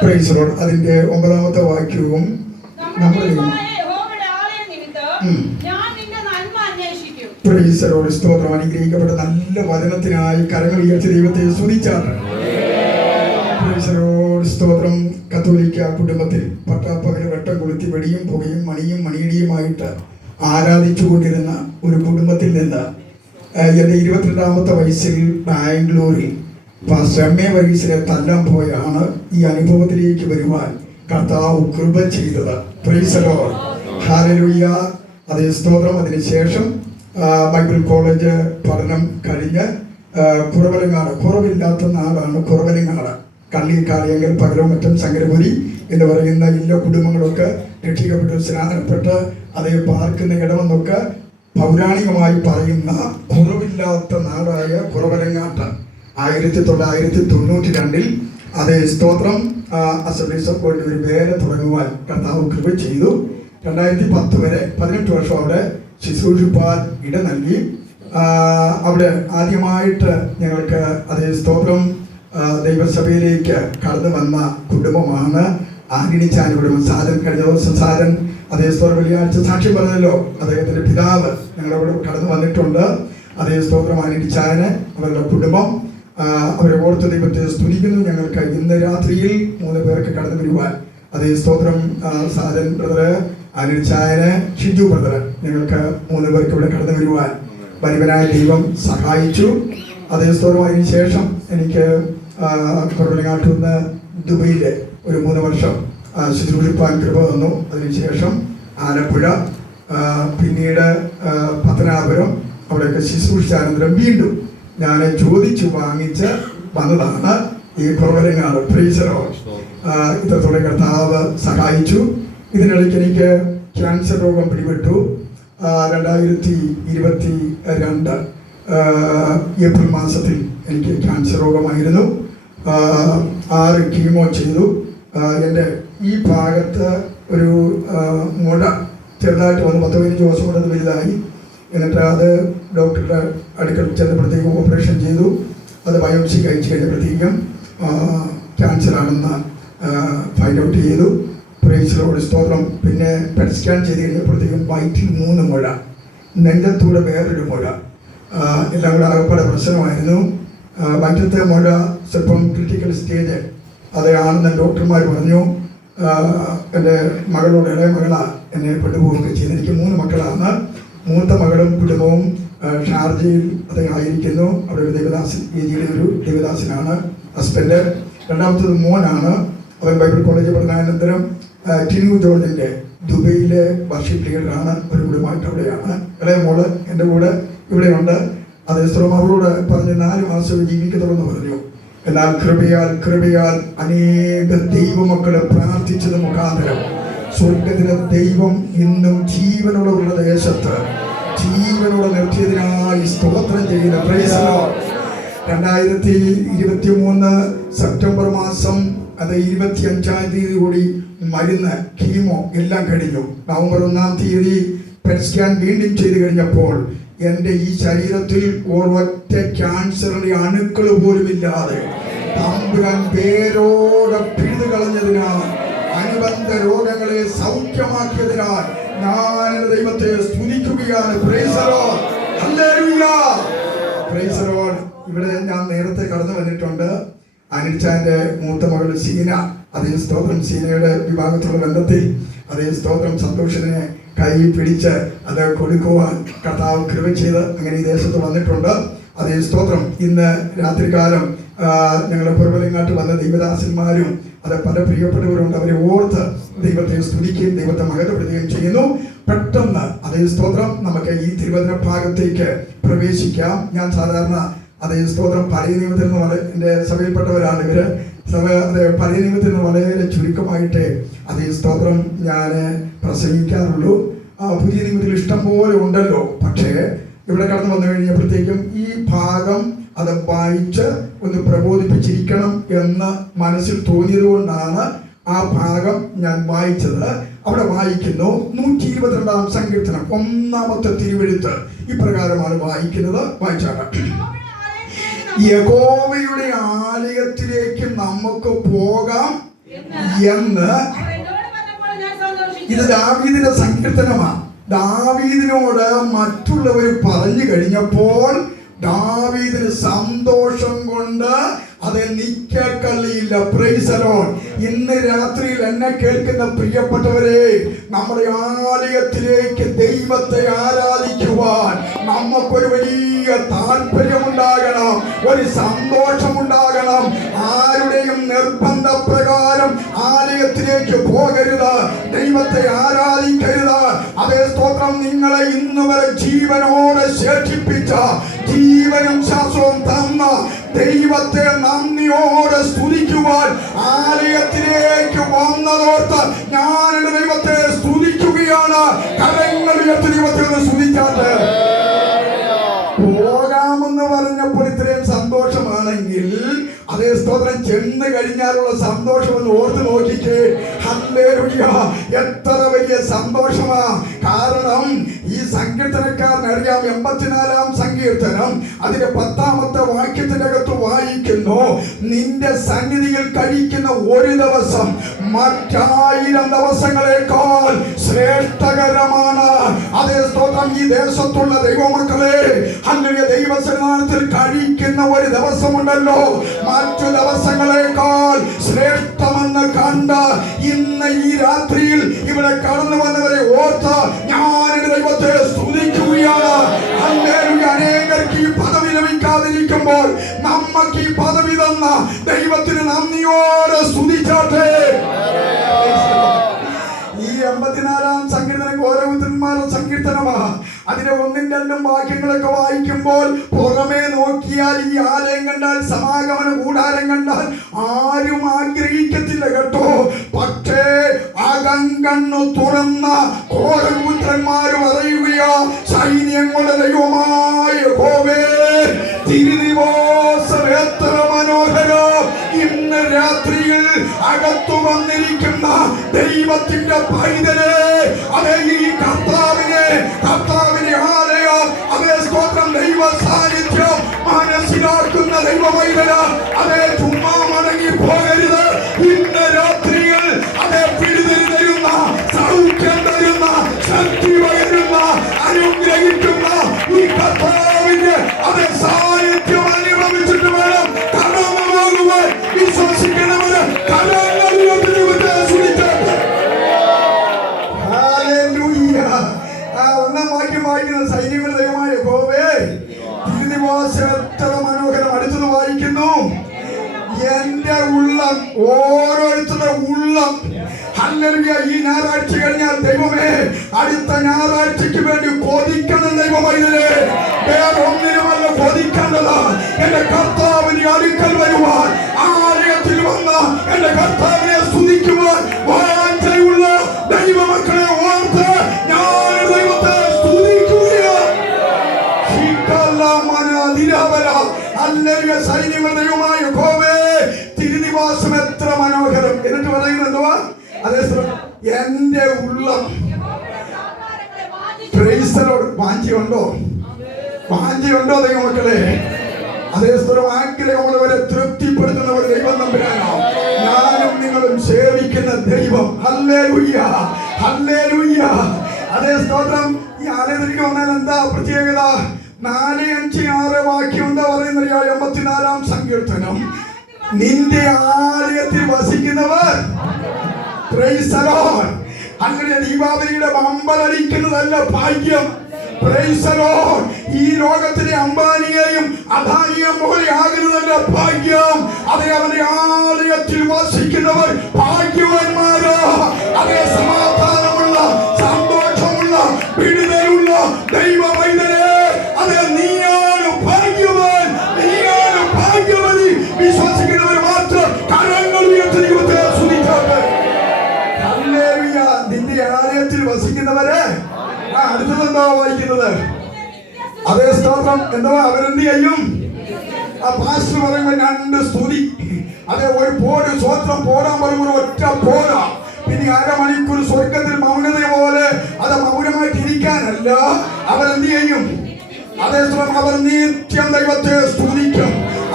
Praise Lord. അതിന്റെ 9ാമത്തെ വാക്യവും നമ്മൾ പ്രൈസ് ലോർഡ്. സ്തോത്രം. അനുഗ്രഹിക്കപ്പെട്ട നല്ല വചനത്തിനായി കരങ്ങൾ ഉയർത്തി ദൈവത്തെ സ്തുതിച്ചാണ്. Price lord. സ്തോത്രം. കത്തോലിക്ക കുടുംബത്തിൽ പട്ടാപ്പകൽ വെട്ടം കൊളുത്തി വെടിയും പുകയും മണിയും മണിയടിയുമായിട്ട് ആരാധിച്ചുകൊണ്ടിരുന്ന ഒരു കുടുംബത്തിൽ നിന്ന് എൻ്റെ 22ാമത്തെ വയസ്സിൽ ബാംഗ്ലൂരിൽ പാസ്റ്റർ എം.എ. വർഗീസിനെ തല്ലാൻ പോയാണ് ഈ അനുഭവത്തിലേക്ക് വരുവാൻ കർത്താവ് കൃപ ചെയ്തത്. Praise lord. ഹല്ലേലൂയ. അതേ സ്തോത്രം. അതിനുശേഷം ബൈബിൾ കോളേജ് പഠനം കഴിഞ്ഞ് കുറവലങ്ങാട്, കുറവില്ലാത്ത നാടാണ് കുറവലങ്ങാട്, കള്ളിക്കാളിയങ്കൽ, പകരമറ്റം, ശങ്കരപുരി എന്ന് പറയുന്ന എല്ലാ കുടുംബങ്ങളൊക്കെ രക്ഷിക്കപ്പെട്ട് സ്നാനപ്പെട്ട് അതേ പാർക്കുന്ന ഇടമെന്നൊക്കെ പൗരാണികമായി പറയുന്ന കുറവില്ലാത്ത നാടായ കുറവലങ്ങാട്ട് 1992 അതേ സ്തോത്രം അസംബ്ലീസ് ഓഫ് ഗോഡ് ഒരു വേല തുടങ്ങുവാൻ കർത്താവ് കൃപ ചെയ്തു. 2010 വരെ 18 വർഷം അവിടെ ശുശ്രൂഷിപ്പാൻ ഇട നൽകി. അവിടെ ആദ്യമായിട്ട് ഞങ്ങൾക്ക് അതേ സ്തോത്രം ദൈവസഭയിലേക്ക് കടന്നു വന്ന കുടുംബമാണ് ആന്റണി ചാൻ കുടുംബം. സാധൻ കഴിഞ്ഞ ദിവസം സാധൻ അതേ സ്തോത്രം വെള്ളിയാഴ്ച സാക്ഷ്യം പറഞ്ഞല്ലോ. അദ്ദേഹത്തിന്റെ പിതാവ് ഞങ്ങളുടെ ഇവിടെ കടന്നു വന്നിട്ടുണ്ട്. അതേ സ്തോത്രം ആന്റണി ചാന്, അവരുടെ കുടുംബം, അവരെ ഓർത്ത് ദൈവത്തെ സ്തുതിക്കുന്നു. ഞങ്ങൾക്ക് ഇന്ന് രാത്രിയിൽ 3 പേർക്ക് കടന്നു വരുവാൻ അതേ സ്തോത്രം സാധൻ ബ്രദറ്, ആന്റണി ചായന്, ഷിജു ബ്രദറ്, ഞങ്ങൾക്ക് 3 പേർക്ക് ഇവിടെ കടന്നു വരുവാൻ വലിയവനായ ദൈവം സഹായിച്ചു. അതേ സ്തോത്രം. അതിന് ശേഷം എനിക്ക് കുറവലങ്ങാട്ടിൽ നിന്ന് ദുബൈയിൽ ഒരു 3 വർഷം ശുശ്രൂഷിപ്പാൻ കൃപ വന്നു. അതിനുശേഷം ആലപ്പുഴ, പിന്നീട് പത്തനാപുരം, അവിടെയൊക്കെ ശുശ്രൂഷിച്ചാനന്തരം വീണ്ടും ഞാൻ ചോദിച്ചു വാങ്ങിച്ച് വന്നതാണ് ഈ കുറവലങ്ങാട്. Praise Lord. ഇത്രത്തോളം കർത്താവ് സഹായിച്ചു. ഇതിനിടയ്ക്ക് എനിക്ക് ക്യാൻസർ രോഗം പിടിപെട്ടു. 2022 ഏപ്രിൽ മാസത്തിൽ എനിക്ക് ക്യാൻസർ രോഗമായിരുന്നു. 6 കീമോ ചെയ്തു. എൻ്റെ ഈ ഭാഗത്ത് ഒരു മുഴ ചെറുതായിട്ട് വന്ന് 10-15 ദിവസം കൊണ്ട് അത് വലുതായി. എന്നിട്ട് അത് ഡോക്ടറുടെ അടുക്കൽ ചെന്നപ്പോഴത്തേക്കും ഓപ്പറേഷൻ ചെയ്തു. അത് ബയോപ്സി കഴിച്ച് കഴിഞ്ഞപ്പോഴത്തേക്കും ക്യാൻസർ ആണെന്ന് ഫൈൻഡ് ഔട്ട് ചെയ്തു. Praise lord. സ്തോത്രം. പിന്നെ പെറ്റ് സ്കാൻ ചെയ്ത് കഴിഞ്ഞപ്പോഴത്തേക്കും വയറ്റിൽ 3 മുഴ, നെഞ്ചത്തൂടെ വേറൊരു മുഴ, എല്ലാം കൂടെ ആകപ്പാടെ പ്രശ്നമായിരുന്നു. വയറ്റത്തെ മുഴ സ്വല്പം ക്രിട്ടിക്കൽ സ്റ്റേജ് അതാണെന്ന് ഡോക്ടർമാർ പറഞ്ഞു. എൻ്റെ മകളോട്, ഇളയ മകളാണ് എന്നെ കൊണ്ടുപോവുകയൊക്കെ ചെയ്ത്. എനിക്ക് 3 മക്കളാണ്. മൂത്ത മകളും കുടുംബവും ഷാർജയിൽ ആയിരിക്കുന്നു. അവിടെ ഒരു ദേവദാസൻ, ഏജിയിലെ ഒരു ദേവദാസനാണ് ഹസ്ബൻഡ്. 2ാമത്തത് മോനാണ്. അവൻ ബൈബിൾ കോളേജ് പഠനാനന്തരം ടിനു ജോർജിൻ്റെ ദുബൈയിലെ വർഷിപ്പ് ലീഡറാണ്. ഒരു കുടുംബമായിട്ട് അവിടെയാണ്. ഇളയ മോള് എൻ്റെ കൂടെ ഇവിടെയുണ്ട്. അതേ സ്ത്രോം അവളോട് പറഞ്ഞ് 4 മാസം ജീവിക്കത്തുള്ളൂ പറഞ്ഞു. എന്നാൽ കൃപയാൽ അനേക ദൈവമക്കളെ പ്രാർത്ഥിച്ചത് മുഖാന്തരം സ്വർഗത്തിലെ ദൈവം ഇന്നും ജീവനുള്ളവരുടെ ദേശത്ത് ജീവനോടെ നിർത്തിയതിനായി സ്തോത്രം ചെയ്യുന്ന. Praise Lord. 2023 സെപ്റ്റംബർ മാസം അത് 25-ാം തീയതി കൂടി മരുന്ന്, കീമോ എല്ലാം കഴിഞ്ഞു. നവംബർ 1-ാം തീയതി പെറ്റ് സ്കാൻ വീണ്ടും ചെയ്ത് കഴിഞ്ഞപ്പോൾ എൻ്റെ ഈ ശരീരത്തിൽ ഒരൊറ്റ ക്യാൻസറിന്റെ അണുക്കൾ പോലും ഇല്ലാതെ തമ്പുരാൻ വേരോടെ പിഴുതു കളഞ്ഞതിനാൽ, അനുബന്ധ രോഗങ്ങളെ സൗഖ്യമാക്കിയതിനാൽ ഞാൻ ദൈവത്തെ സ്തുതിക്കുകയാണ്. Praise lord. Hallelujah. Praise lord. ഇവിടെ ഞാൻ നേരത്തെ കടന്നു വന്നിട്ടുണ്ട്. അനിൽച്ചാന്റെ മൂത്ത മകൾ സീന, അതേ സ്തോത്രം, സീനയുടെ വിഭാഗത്തിലുള്ള ബന്ധത്തിൽ അതേ സ്തോത്രം സന്തോഷത്തിനെ കൈ പിടിച്ച് അത് കൊടുക്കുവാൻ കർത്താവ് കൃപ ചെയ്ത് അങ്ങനെ ഈ ദേശത്ത് വന്നിട്ടുണ്ട്. അതേ സ്തോത്രം. ഇന്ന് രാത്രികാലം ഞങ്ങളുടെ കുറവലങ്ങാട്ട് വന്ന ദൈവദാസന്മാരും അത് പല പ്രിയപ്പെട്ടവരുണ്ട്. അവരെ ഓർത്ത് ദൈവത്തെ സ്തുതിക്കുകയും ദൈവത്തെ മഹത്വപ്പെടുത്തുകയും ചെയ്യുന്നു. പെട്ടെന്ന് അതേ സ്തോത്രം നമുക്ക് ഈ തിരുവചന ഭാഗത്തേക്ക് പ്രവേശിക്കാം. ഞാൻ സാധാരണ അതേ സ്തോത്രം പഴയ നിയമത്തിൽ നിന്ന് എൻ്റെ സഭയിൽപ്പെട്ടവരാണ് ഇവര്. പഴയ നിയമത്തിൽ നിന്ന് വളരെ ചുരുക്കമായിട്ട് അതേ സ്തോത്രം ഞാൻ പ്രസംഗിക്കാറുള്ളൂ. പുതിയ നിയമത്തിൽ ഇഷ്ടം പോലെ ഉണ്ടല്ലോ. പക്ഷേ ഇവിടെ കടന്നു വന്നു കഴിഞ്ഞപ്പോഴത്തേക്കും ഈ ഭാഗം അത് വായിച്ച് ഒന്ന് പ്രബോധിപ്പിച്ചിരിക്കണം എന്ന് മനസ്സിൽ തോന്നിയത് കൊണ്ടാണ് ആ ഭാഗം ഞാൻ വായിച്ചത്. അവിടെ വായിക്കുന്നു 122-ാം സങ്കീർത്തനം 1-ാമത്തെ തിരുവെഴുത്ത് ഇപ്രകാരമാണ് വായിക്കുന്നത്. വായിച്ചാണ്. യഹോവയുടെ ആലയത്തിലേക്ക് നമുക്ക് പോകാം എന്ന് ഇത് ദാവീദിന്റെ സങ്കീർത്തനമാണ്. ദാവീദിനോട് മറ്റുള്ളവർ പറഞ്ഞു കഴിഞ്ഞപ്പോൾ ദാവീദിന് സന്തോഷം കൊണ്ട് അത് നിക്കക്കള്ളിയില്ല. Price the Lord. ഇന്ന് രാത്രിയിൽ എന്നെ കേൾക്കുന്ന പ്രിയപ്പെട്ടവരെ, നമ്മുടെ ആലയത്തിലേക്ക് ദൈവത്തെ ആരാധിക്കുവാൻ നമുക്കൊരു വലിയ താല്പര്യമുണ്ടാകണം, ഒരു സന്തോഷമുണ്ടാകണം. ആരുടെയും നിർബന്ധ പ്രകാരം ആലയത്തിലേക്ക് പോകരുത്, ദൈവത്തെ ആരാധിക്കരുത്. അതേ സ്തോത്രം. നിങ്ങളെ ഇന്ന് വരെ ജീവനോടെ ശേഷിപ്പിച്ച, ജീവനും ശ്വാസവും തന്ന ദൈവത്തെ നന്ദിയോടെ സ്തുതിക്കുവാൻ ആലയത്തിലേക്ക് വന്നതോർത്ത് ഞാൻ എന്റെ ദൈവത്തെ സ്തുതിക്കുകയാണ്. കരങ്ങൾ ഉയർത്തി ദൈവത്തെ ഒന്ന് സ്തുതിച്ചാട്ട്. പോകാമെന്ന് പറഞ്ഞപ്പോൾ ഇത്രയും സന്തോഷമാണെങ്കിൽ അതേ സ്തോത്രം, ചെന്ന് കഴിഞ്ഞാലുള്ള സന്തോഷം ഒന്ന് ഓർത്ത് നോക്കിക്കേ. ഹല്ലേലൂയ, എത്ര വലിയ സന്തോഷമാ. കാരണം ഈ സങ്കീർത്തനക്കാരൻ അറിയാം, 84-ാം സങ്കീർത്തനം അതിന്റെ 10-ാമത്തെ വാക്യത്തിനകത്ത് വായിക്കുന്നു, നിന്റെ സന്നിധിയിൽ കഴിക്കുന്ന ഒരു ദിവസം മറ്റായിരം ദിവസങ്ങളെക്കാൾ ശ്രേഷ്ഠകരമാണ്. അതേ സ്തോത്രം. ഈ ദേശത്തുള്ള ദൈവമക്കളെ, ഹല്ലേലൂയ, ദൈവസന്നിധാനത്തിൽ കഴിക്കുന്ന ഒരു ദിവസമുണ്ടല്ലോ, മറ്റു ദിവസങ്ങളെക്കാൾ ശ്രേഷ്ഠമെന്ന് കണ്ട് ഇന്ന് ഈ രാത്രിയിൽ ഇവിടെ കടന്നു വന്നവരെ ഓർത്ത് ഞാൻ ദൈവത്തെ സ്തുതിക്കുകയാണ്. ഹല്ലേലൂയ. അനേകർക്ക് ഈ പദവി ലഭിക്കാതിരിക്കുമ്പോൾ നമുക്ക് ഈ പദവി തന്ന ദൈവത്തിന് നന്ദിയോടെ സ്തുതിച്ചാട്ടെ. ഈ 84-ാം സങ്കീർത്തനം ഓരോരുത്തന്മാരുടെ സങ്കീർത്തനമാണ്. അതിന്റെ 1-2 വാക്യങ്ങളൊക്കെ വായിക്കുമ്പോൾ പുറമേ നോക്കിയാൽ ഈ ആലയം കണ്ടാൽ, സമാഗമന കൂടാരം കണ്ടാൽ ആരും ആഗ്രഹിക്കത്തില്ല കേട്ടോ. പക്ഷേ അകങ്കണ്ണു തുറന്ന കോരപുത്രന്മാർ പറയുകയാ, സൈന്യങ്ങളുടെ ദൈവമായ യഹോവേ, തിരുനിവാസം എത്ര മനോഹരം. ഇന്ന് രാത്രിയിൽ അകത്തു വന്നിരിക്കുന്ന ദൈവത്തിന്റെ പൈതലെ, അതേ ഈ കർത്താവിനെ ആലയം, അതേ സ്തോത്രം, ദൈവ സാന്നിധ്യം മനസ്സിലാക്കുന്ന ദൈവ പൈതല, അതേ ചുമ്മാ മടങ്ങി പോകരുത്. ഇന്ന് രാത്രിയിൽ അതേ വിടുതൽ തരുന്ന, സൗഖ്യം തരുന്ന, ശക്തി പകരുന്ന, അനുഗ്രഹിക്കുന്ന ഈ കർത്താവിന്റെ അതേ സാന്നിധ്യം അനുഭവിച്ചിട്ട് വേണം കടന്നു പോകുവാൻ. വിശ്വസിക്കണവര് കരങ്ങൾ സ്തുതിച്ചാട്ടെ. ഹല്ലേലൂയ. 1-ാം വാക്യം വായിക്കുന്നത്, സൈന്യങ്ങളുടെ ദൈവമായ യഹോവേ, തിരുനിവാസം എത്ര മനോഹരം. അടുത്തത് വായിക്കുന്നു, എന്റെ ഉള്ളം, ഓരോരുത്തരുടെ ഉള്ളം, ഹല്ലേലൂയ, ഈ ഞായറാഴ്ച കഴിഞ്ഞാൽ ദൈവമേ അടുത്ത ഞായറാഴ്ചയ്ക്ക് വേണ്ടി കൊതിക്കണം. ദൈവമൈതലേ, വേറൊന്നിനുമല്ല കൊതിക്കേണ്ടത്, എന്റെ കർത്താവിനെ അടുക്കൽ വരുവാൻ, ആലയത്തിൽ വന്ന് എന്റെ കർത്താവിനെ സ്തുതിക്കുവാൻ വാഞ്ചയുള്ള ദൈവമക്കളെ ഓർത്ത് ഞാൻ ദൈവത്തെ സ്തുതിക്കുകയാണ്. ഹല്ലേലൂയ. സൈന്യങ്ങളുടെ ദൈവമായ യഹോവേ, തിരുനിവാസം എത്ര മനോഹരം. എന്നിട്ട് പറയുന്നത് എന്തുവാ? അതേ എന്റെ ഉള്ളം. Praise the lord. വാഞ്ചയുണ്ടോ? വാഞ്ചയുണ്ടോ ദൈവമക്കളെ? അതേ സ്ഥലം ആഗ്രഹമുള്ളവരെ തൃപ്തിപ്പെടുത്തുന്നവർ ദൈവം തമ്പുരാനാണ്. ഞാനും നിങ്ങളും സേവിക്കുന്ന ദൈവം. Hallelujah, hallelujah. അതേ സ്തോത്രം. ഈ ആലയത്തിലേക്ക് വന്നാൽ എന്താ പ്രത്യേകത? 4, 5, 6 വാക്യം എന്താ പറയുന്നത്? 84-ാം സങ്കീർത്തനം, നിന്റെ ആലയത്തിൽ വസിക്കുന്നവർ. Price the Lord. അങ്ങനെ ദീപാവലിയുടെ അമ്പലടിക്കുന്നതല്ല ഭാഗ്യം. Price the Lord. ഈ ലോകത്തിലെ അംബാനിയെയും അദാനിയെയും പോലെ ആകുന്നതല്ല ഭാഗ്യം. അതേ അവന്റെ ആലയത്തിൽ വസിക്കുന്നവർ ഭാഗ്യവാന്മാരോ. അതേ സമാധാനമുള്ള, സന്തോഷമുള്ള, വിടുതലുള്ള ദൈവവൈദ്യരെ, അതേ നീയാണ് ഭാഗ്യവാൻ, നീയാണ് ഭാഗ്യവതി. വിശ്വസിക്കുന്നവർ മാത്രം കരങ്ങൾ ഉയർത്തി ദൈവത്തെ സ്തുതിച്ചാട്ടെ. ഹല്ലേലൂയ. നിന്റെ ആലയത്തിൽ വസിക്കുന്നവരെ. അടുത്തതെന്താ വായിക്കുന്നത്? അതേ സ്തോത്രം. എന്താ അവരെന്ത് ചെയ്യും? ആ പാസ്റ്റർ പറയുമ്പോൾ 2 സ്തുതി. അതേ ഒരു പോട് സ്വത്രം പോടാൻ പറയുമ്പോൾ ഒറ്റ പോടാ. പിന്നെ അരമണിക്കൂർ സ്വർഗത്തിൽ മൗനത പോലെ അത് മൗനമായിട്ട് ഇരിക്കാനല്ല, അവരെന്ത് ചെയ്യും? അതേ സ്തോത്രം. അവർ നിത്യം ദൈവത്തെ സ്തുതിക്കും.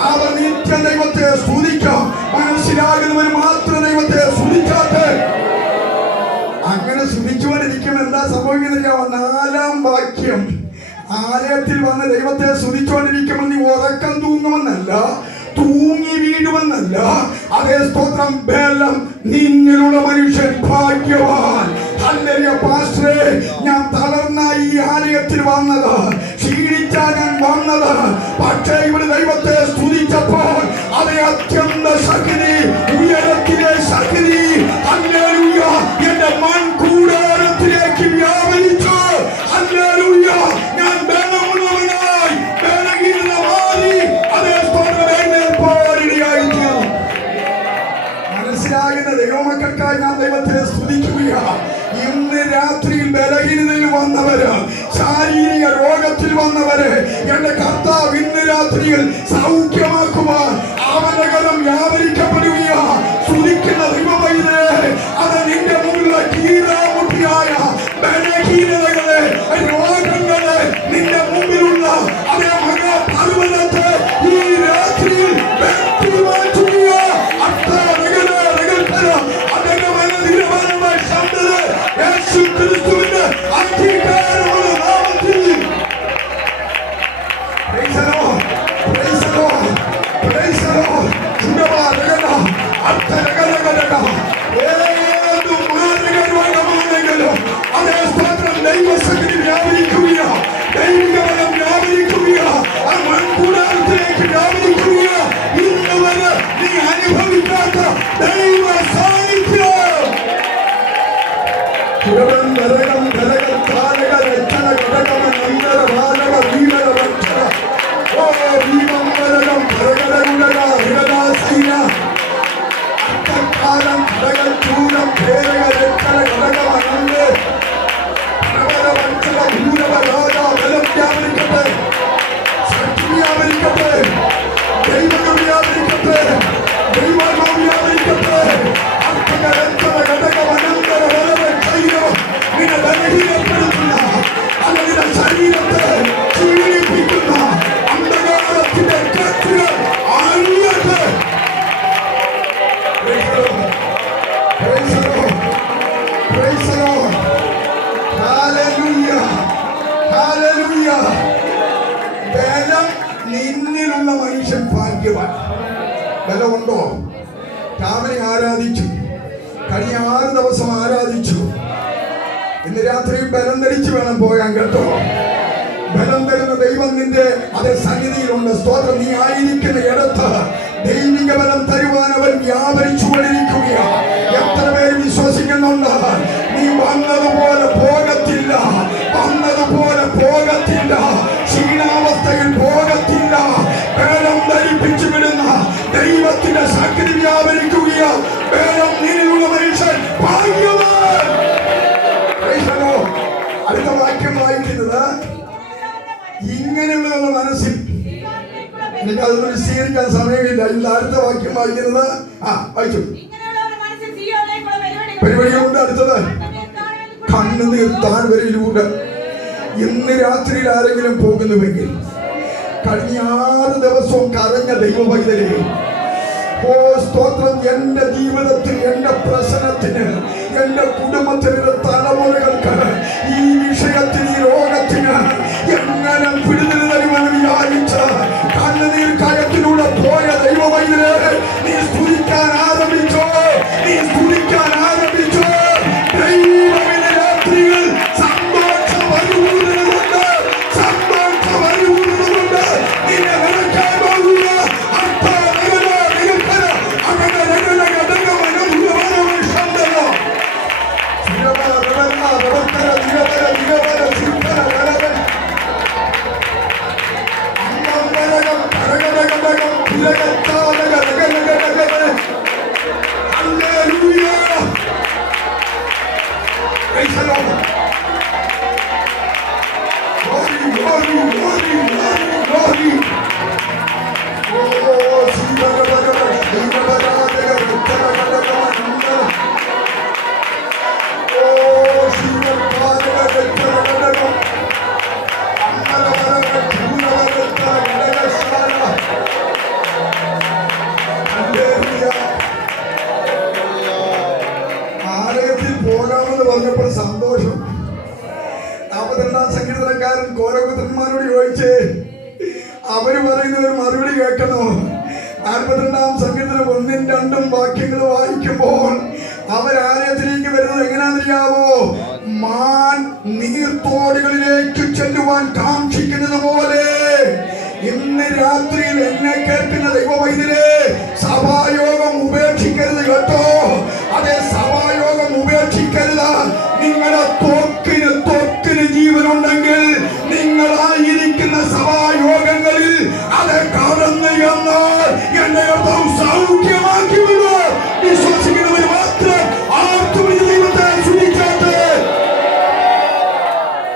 അവർ നിത്യം ദൈവത്തെ സ്തുതിക്കും. മനസ്സിലാകുന്നവർ മാത്രം ദൈവത്തെ സംഭവിക്കുന്നില്ല. 4-ാം വാക്യം, ആലയത്തിൽ വന്ന് ദൈവത്തെ സ്തുതിച്ചുകൊണ്ടിരിക്കുമ്പോൾ നീ ഉറക്കം തൂങ്ങുമെന്നല്ല, തൂങ്ങി വീഴുമെന്നല്ല. അതേ സ്തോത്രം, ബലം നിന്നിലുള്ള മനുഷ്യൻ ഭാഗ്യവാൻ. ഹല്ലേലൂയ. പാസ്റ്ററെ, ഞാൻ തളർന്ന ഈ ആലയത്തിൽ വന്നത്, ക്ഷീണിച്ചാ ഞാൻ വന്നത്, പക്ഷേ ഇവിടെ ദൈവത്തെ സ്തുതിച്ചപ്പോൾ അതേ അത്യന്ത ശക്തി, ഉയരത്തിലെ ശക്തി, ഹല്ലേലൂയ, എന്റെ മൺകൂടാരത്തിലേക്ക് വ്യാപരിച്ചു. ഹല്ലേലൂയ. ഞാൻ ബലമുള്ളവനായി, ബലഹീനത മാറി അതേ സ്തോത്രം എഴുന്നേൽപ്പാനിടയായി. മനസ്സിലാകുന്ന ദൈവമക്കൾക്കായി ഞാൻ ദൈവത്തെ സ്തുതിക്കുകയാണ്. ഇന്ന് രാത്രിയിൽ ബലഹീനതയിൽ വന്നവര്, ശാരീരിക രോഗത്തിൽ വന്നവര്, എന്റെ കർത്താവ് ഇന്ന് രാത്രിയിൽ സൗഖ്യമാക്കുവാൻ അവന്റെ കരം വ്യാപരിക്കപ്പെടുകയാണ്. സ്തുതിക്കുന്ന ദൈവമൈതലേ, അത് നിന്റെ മുന്നിലുള്ള കീറാമുട്ടിയായ ബലഹീനതകളെ, രോഗങ്ങളെ, നിന്റെ മുമ്പിലുള്ള അതേ മഹാപർവ്വതത്തെ ഈ രാത്രിയിൽ വെട്ടി മാറ്റുക. യേശു ക്രിസ്തുവിന്റെ അധികാരമുള്ള നാമത്തിൽ ഏതു മാരക രോഗമാണെങ്കിലും അതേ സ്തോത്രം ദൈവശക്തി വ്യാപരിക്കുക, ദൈവിക ബലം വ്യാപരിക്കുക, ആ മൺകൂടാരത്തിലേക്ക് വ്യാപരിക്കുക. ഇന്ന് വരെ നീ അനുഭവിക്കാത്ത ദൈവ സാന്നിധ്യം. ശരീരത്തെ ക്ഷീണിപ്പിക്കുന്ന അന്ധകാരത്തിന്റെ കത്തുകൾ ആഴിയട്ടെ. ബലം നിന്നിലുള്ള മനുഷ്യൻ ഭാഗ്യവാൻ. ബലമുണ്ടോ? രാവിലെ ആരാധിച്ചു, കഴിഞ്ഞ 6 ദിവസം ആരാധിച്ചു. ഇന്ന് രാത്രി ബലം ധരിച്ചു വേണം പോകാൻ, കേട്ടോ. ബലം തരുന്ന ദൈവം നിന്റെ അതേ സന്നിധിയിലുണ്ട്. സ്തോത്രം. നീ ആയിരിക്കുന്ന ഇടത്ത് ദൈവിക ബലം തരുവാൻ അവൻ വ്യാപരിച്ചു കൊണ്ടിരിക്കുകയാണ്. എത്ര പേര് വിശ്വസിക്കുന്നുണ്ട്? നീ വന്നതുപോലെ പോകത്തില്ല, വന്നതുപോലെ പോകത്തില്ല, ക്ഷീണാവസ്ഥയിൽ പോകത്തില്ല. ബലം ധരിപ്പിച്ചു വിടുന്ന ദൈവത്തിന്റെ ശക്തി വ്യാപരിക്കുകയാണ്. ബലം നിന്നുള്ള മനുഷ്യൻ ഭാഗ്യവാൻ. അടുത്ത വാക്യം വായിക്കുന്നത് ഇങ്ങനെയുള്ള മനസ്സിൽ, എനിക്ക് അതൊന്നും വിശദീകരിക്കാൻ സമയമില്ല. ഇന്ന് അടുത്ത വാക്യം വായിക്കുന്നത് വായിച്ചു. പരിപാടികളുണ്ട്. അടുത്തത് കണ്ണുനീർ താഴ്വരയിലൂടെ. ഇന്ന് രാത്രിയിൽ ആരെങ്കിലും പോകുന്നുവെങ്കിൽ, കഴിഞ്ഞ 6 ദിവസവും കരഞ്ഞ ദൈവവൈതലേ, ഓ സ്തോത്രം, എന്റെ ജീവിതത്തിൽ, എന്റെ പ്രശ്നത്തിന്, എന്റെ കുടുംബത്തിലെ തലമുറകൾക്ക് ഈ വിഷയത്തിൽ, ഈ രോഗത്തിന് എങ്ങനെ വിടുതൽ തരുമെന്ന് വിചാരിച്ച് കണ്ണുനീർ കയത്തിലൂടെ പോയ ദൈവവൈതലേ, നീ സ്തുതിക്കാൻ ആരംഭിച്ചോ, നീ സ്തുതിക്കാൻ ആരംഭിച്ചോ. ദൈവത്തിന്റെ രാത്രിയിൽ സന്തോഷം വരുന്നതുകൊണ്ട്, സന്തോഷം വരുന്നതുകൊണ്ട് നിന്നെ നിറയ്ക്കാൻ പോകുക. ആലയത്തിൽ പോകാമെന്ന് പറഞ്ഞപ്പോൾ സന്തോഷം. 42 സങ്കീർത്തനക്കാരൻ കോരപുത്രന്മാരോട് ചോദിച്ചേ, അവര് പറയുന്ന ഒരു മറുപടി കേൾക്കണോ? 42 സങ്കീർത്തനം 1-2 വാക്യങ്ങൾ വായിക്കുമ്പോൾ അവരാലയത്തിലേക്ക് വരുന്നത് എങ്ങനെയാണെന്നറിയാവോ? മാൻ നീർത്തോടുകളിലേക്ക് ചെല്ലുവാൻ കാക്ഷിക്കുന്നത് പോലെ. ഇന്ന് രാത്രിയിൽ എന്നെ കേൾക്കുന്ന ദൈവവൈദ്യരെ, സഭായോഗം ഉപേക്ഷിക്കരുത് കേട്ടോ. അതെ, സഭായോഗം ഉപേക്ഷിക്കരുത്. നിങ്ങളുടെ ത്വക്കിന് ജീവനുണ്ടെങ്കിൽ നിങ്ങളായിരിക്കുന്ന സഭായോഗങ്ങളിൽ അത് കടന്നു എന്നാൽ എന്നെ സൗഖ്യമാക്കി വിടുക. വിശ്വസിക്കുന്നവർ മാത്രം ആർക്കും ദൈവത്തെ സ്തുതിച്ചാട്ടെ.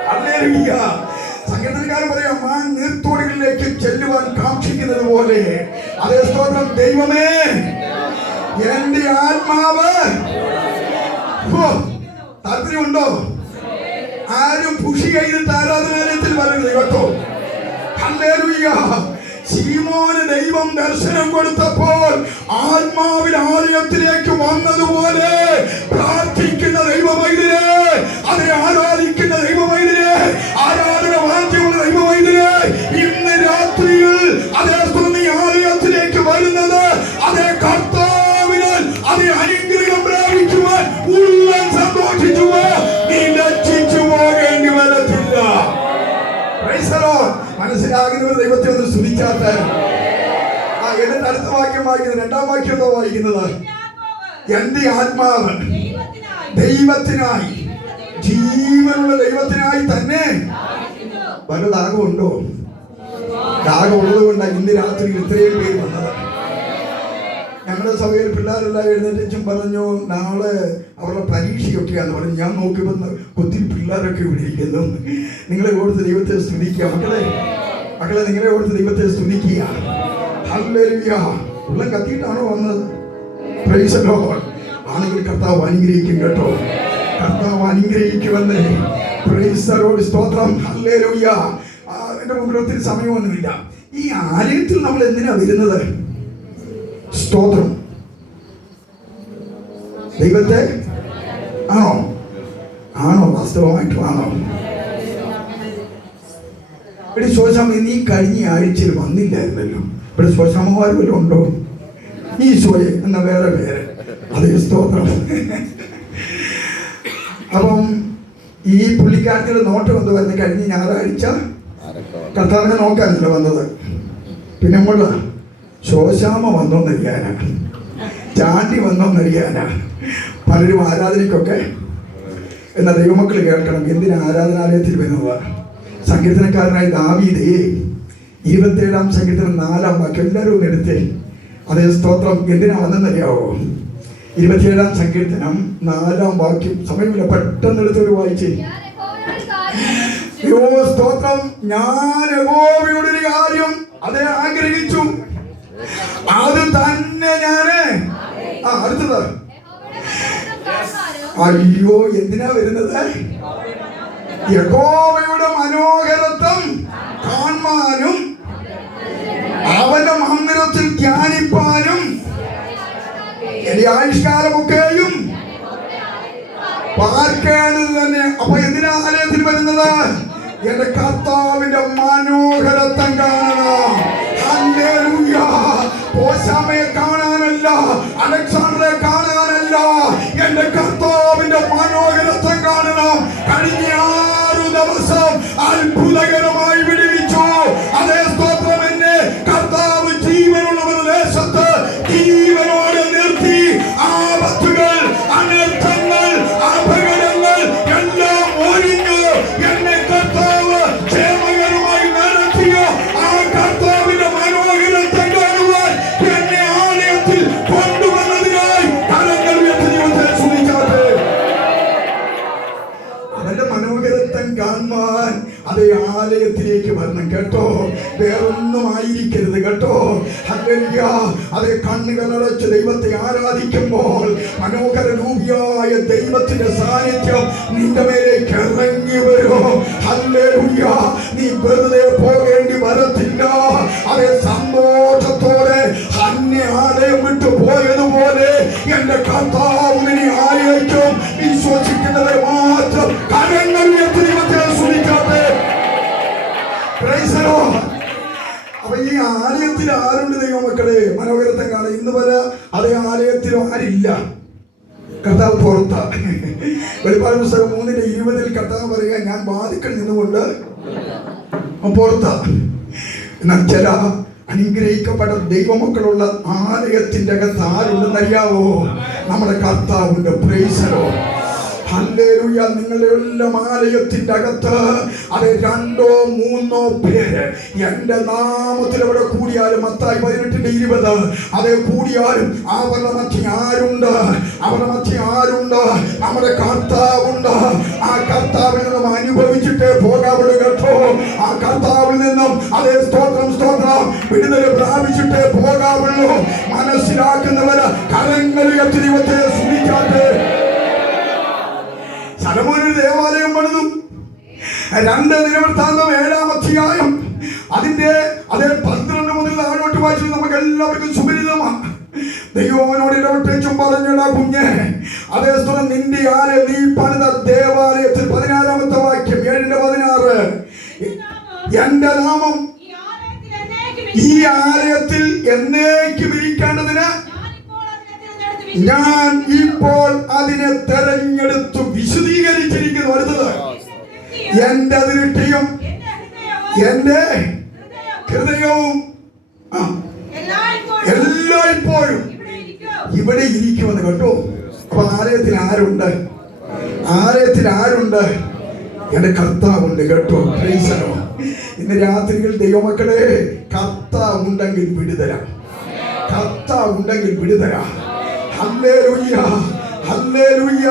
ഹല്ലേലൂയ. സങ്കീർത്തനക്കാരൻ പറയാം, മാൻ നീർത്തോടുകളിലേക്ക് ചെല്ലുവാൻ കാക്ഷിക്കുന്നത് പോലെ. അതേ സ്തോത്രം. ദൈവമേ, എന്റെ ആത്മാവ് താല്പര്യമുണ്ടോ? ആരും പുഷി ചെയ്തിട്ട് ആരാധനാലയത്തിൽ വരരുത് കേട്ടോ. ഹല്ലേലൂയ. ശീമോന് ദൈവം ദർശനം കൊടുത്തപ്പോൾ ആത്മാവിൽ ആലയത്തിലേക്ക് വന്നതുപോലെ പ്രാർത്ഥിക്കുന്ന ദൈവവൈദ്യരെ, അതിനെ ആരാധിക്കുന്ന ദൈവവൈദ്യരെ, ആരാധന വാഴ്ചയുള്ള ദൈവവൈദ്യരെ, ഇന്ന് രാത്രിയിൽ അതേ നീ ആലയത്തിലേക്ക് വരുന്നത് അതേ കർത്താവിനാൽ അതേ അനുഗ്രഹം പ്രാപിക്കുവാൻ ഉള്ളം സന്തോഷിച്ചു നീ ലജ്ജിച്ചു പോകേണ്ടി വരത്തില്ല. മനസ്സിലാകുന്നവർ ദൈവത്തെ ഒന്ന് സ്തുതിച്ചാട്ടെ. എന്നിട്ട് അടുത്ത വാക്യം വായിക്കുന്നത്, 2-ാം വാക്യം എന്താ വായിക്കുന്നത്? എന്റെ ആത്മാവ് ദൈവത്തിനായി, ജീവനുള്ള ദൈവത്തിനായി തന്നെ. പല ദാഹമുണ്ടോ? ദാഹമുള്ളത് കൊണ്ടാണ് ഇന്ന് രാത്രി ഇത്രയും പേര് വന്നത്. ഞങ്ങളുടെ സഭയിൽ പിള്ളേരെല്ലാം എഴുന്നേറ്റും പറഞ്ഞു, നാളെ അവരുടെ പരീക്ഷയൊക്കെയാന്ന് പറഞ്ഞു. ഞാൻ നോക്കിയപ്പോൾ ഒത്തിരി പിള്ളേരൊക്കെ ഇവിടെ ഇരിക്കുന്നു. നിങ്ങളെ ഓർത്ത് ദൈവത്തെ സ്തുതിക്കുക മക്കളെ, നിങ്ങളെ ഓർത്ത് ദൈവത്തെ സ്തുതിക്കുക. ഹല്ലേലൂയ. ഉള്ളം കത്തിയിട്ടാണോ വന്നത്? Praise the lord. ആണെങ്കിൽ കർത്താവ് അനുഗ്രഹിക്കും കേട്ടോ. കർത്താവ് അനുഗ്രഹിക്കുമെന്ന്. Praise the lord. സ്തോത്രം. ഹല്ലേലൂയ. എൻ്റെ മുമ്പിൽ ഒത്തിരി സമയമൊന്നുമില്ല. ഈ ആലയത്തിൽ നമ്മൾ എന്തിനാ വരുന്നത്? സ്തോത്രം. ദൈവത്തെ ആണോ? വാസ്തവമായിട്ടും ആണോ? ഇവിടെ ശോശാമ നീ കഴിഞ്ഞ ആഴ്ചയിൽ വന്നില്ലായിരുന്നല്ലോ. ഇവിടെ ശോശാമ്മമാർ വല്ലതും ഉണ്ടോ? ഈ ശോയെ എന്ന വേറെ പേര്. അതേ സ്തോത്രം. അപ്പം ഈ പുള്ളിക്കാരത്തിയുടെ നോട്ടം എന്ത് വരുന്നത്? കഴിഞ്ഞ ഞായറാഴ്ച കർത്താവിനെ നോക്കാനല്ലോ വന്നത്. പിന്നെ അങ്ങോട്ട് ശോശാമ വന്നോന്നറിയാനാ, ചാണ്ടി വന്നോന്നറിയാനാ. പലരും ആരാധനയ്ക്കൊക്കെ. എന്നാൽ ദൈവമക്കൾ കേൾക്കണം, എന്തിനാ ആരാധനാലയത്തിൽ വരുന്നത്? സങ്കീർത്തനക്കാരനായ ദാവീദേ 27-ാം സങ്കീർത്തനം 4-ാം വാക്യം എല്ലാവരും ഒന്ന് എടുത്തേ. അതേ സ്തോത്രം. എന്തിനാ വന്നെന്നറിയാവോ? 27-ാം സങ്കീർത്തനം 4-ാം വാക്യം. സമയമില്ല, പെട്ടെന്ന് എടുത്തൊരു വായിച്ചേ. സ്തോത്രം. ഞാൻ യഹോവയുടെ ഒരു കാര്യം അതേ ആഗ്രഹിച്ചു, അത് തന്നെ ഞാന്. അടുത്തത്. അയ്യോ, എന്തിനാ വരുന്നത്? യഹോവയുടെ മനോഹരത്വം കാണുവാനും അവന്റെ മന്ദിരത്തിൽ ധ്യാനിപ്പാനും എന്റെ ആയുഷ്കാലമൊക്കെയും പാർക്കേണ്ടത് തന്നെ. അപ്പൊ എന്തിനാ ആലയത്തിൽ വരുന്നത്? എന്റെ കർത്താവിന്റെ മനോഹരത്വം കാണണം. ഹല്ലേലൂയ. ഓശാമയെ കാണാനല്ല, അലക്സാണ്ടറെ കാണാനല്ല, എന്റെ കർത്താവിന്റെ മനോഹരത്വം കാണണം. കഴിഞ്ഞ 6 ദിവസം അത്ഭുതകരമായി വിടുവിച്ചു. അതേ സ്തോത്രം. എന്നെ കർത്താവ് ജീവനുള്ള ദേശത്ത് ജീവനോടെ നിർത്തി. ആപത്തുകൾ, അനർത്ഥങ്ങൾ, അപകടങ്ങൾ എല്ലാം ഒഴിഞ്ഞു എന്നെ കർത്താവ് ക്ഷേമകരമായി നടത്തിയ ആ കർത്താവിന്റെ മനോഹരത്വം കാണുവാൻ എന്നെ ആലയത്തിൽ കൊണ്ടുവന്നതിനായി കരങ്ങൾ ഉയർത്തി ദൈവത്തെ സ്തുതിച്ചാട്ടെ. അവന്റെ മനോഹരത്വം കാണുവാൻ അതേ ആലയത്തിലേക്ക് വരണം കേട്ടോ. വേറൊന്നും ആയിരിക്കരുത് കേട്ടോ. ഹല്ലേലൂയ. അതേ കണ്ണുകളടച്ച് ദൈവത്തെ ആരാധിക്കുമ്പോൾ മനോഹര രൂപിയായ ദൈവത്തിന്റെ സാന്നിധ്യം നിന്റെ മേലേക്ക് ഇറങ്ങി വരും. ഹല്ലേലൂയ. നീ വെറുതെ പോകേണ്ടി വരത്തില്ല. അതേ സന്തോഷത്തോടെ അന്യ ആലയം വിട്ടു പോയതുപോലെ എന്റെ കർത്താവ് നിന്നെ ആലയിക്കും. വിശ്വസിക്കുന്നവരെ മാത്രം കരങ്ങൾ ഉയർത്തി ദൈവത്തെ സ്തുതിക്കാം. ആലയത്തിൽ ആരുണ്ട് ദൈവമക്കളെ? മനോഹരത്തെ കാണാം. ഇന്ന് വരെ അതേ ആലയത്തിലും ആരില്ല. കർത്താവ് പുറത്ത. വെളിപ്പാട് പുസ്തകം 3:20 കർത്താവ് പറയുക, ഞാൻ വാതിക്കൽ നിന്നുകൊണ്ട് പുറത്ത. എന്നാൽ ചില അനുഗ്രഹിക്കപ്പെട്ട ദൈവമക്കളുള്ള ആലയത്തിന്റെ അകത്ത് ആരുണ്ടെന്നറിയാവോ? നമ്മുടെ കർത്താവിന്റെ പ്രൈസലോ. ഹല്ലേലൂയ. നിങ്ങളുടെ എല്ലാം ആലയത്തിന്റെ അകത്ത് അത് 2 or 3 പേര് എന്റെ നാമത്തിൽ അവിടെ കൂടിയാലും, മത്തായി 18:20, അതേ കൂടിയാലും അവരുടെ മധ്യ ആരുണ്ട്? അവരുടെ മധ്യ ആരുണ്ട്? നമ്മുടെ കർത്താവുണ്ട്. ആ കർത്താവിൽ നിന്നും അനുഭവിച്ചിട്ടേ പോകാവുള്ളൂ കേട്ടോ. ആ കർത്താവിൽ നിന്നും അതേ സ്തോത്രം സ്തോത്രം വിടുതൽ പ്രാപിച്ചിട്ടേ പോകാവുള്ളൂ. മനസ്സിലാക്കുന്നവര് കരങ്ങൾ ഉയർത്തി ദൈവത്തെ സ്തുതിക്കാതെ. ശലോമോൻ ദേവാലയം പണിതു. 2 ദിനവൃത്താന്തം 7-ാം അധ്യായം അതിന്റെ അതേ 12 മുതൽ താഴോട്ട് വായിച്ചത് നമുക്ക് എല്ലാവർക്കും സുപരിതമാണ്. ദൈവമോനോട് ഇടപെട്ടും പറഞ്ഞടാ കുഞ്ഞെ, അതേ സ്ഥലം നിന്റെ ആലയം നീ പണിത ദേവാലയത്തിൽ 16-ാമത്തെ വാക്യം 7:16 എന്റെ നാമം ഈ ആലയത്തിൽ എന്നേക്കും ഇരിക്കേണ്ടതിന് ഞാൻ ഇപ്പോൾ അതിനെ തെരഞ്ഞെടുത്തു വിശദീകരിച്ചിരിക്കുന്നു. അടുത്തത് എന്റെ ദൃഷ്ടിയും എന്റെ ഹൃദയവും എല്ലായ്പ്പോഴും ഇവിടെ ഇരിക്കുമെന്ന് കേട്ടോ. അപ്പൊ ആലയത്തിൽ ആരുണ്ട്? ആലയത്തിൽ ആരുണ്ട്? എന്റെ കർത്താവുണ്ട് കേട്ടോ. പ്രൈസലോ. ഇന്ന് രാത്രിയിൽ ദൈവമക്കളെ, കർത്താവുണ്ടെങ്കിൽ വിടുതല. കർത്താവുണ്ടെങ്കിൽ വിടുതല. Hallelujah, hallelujah.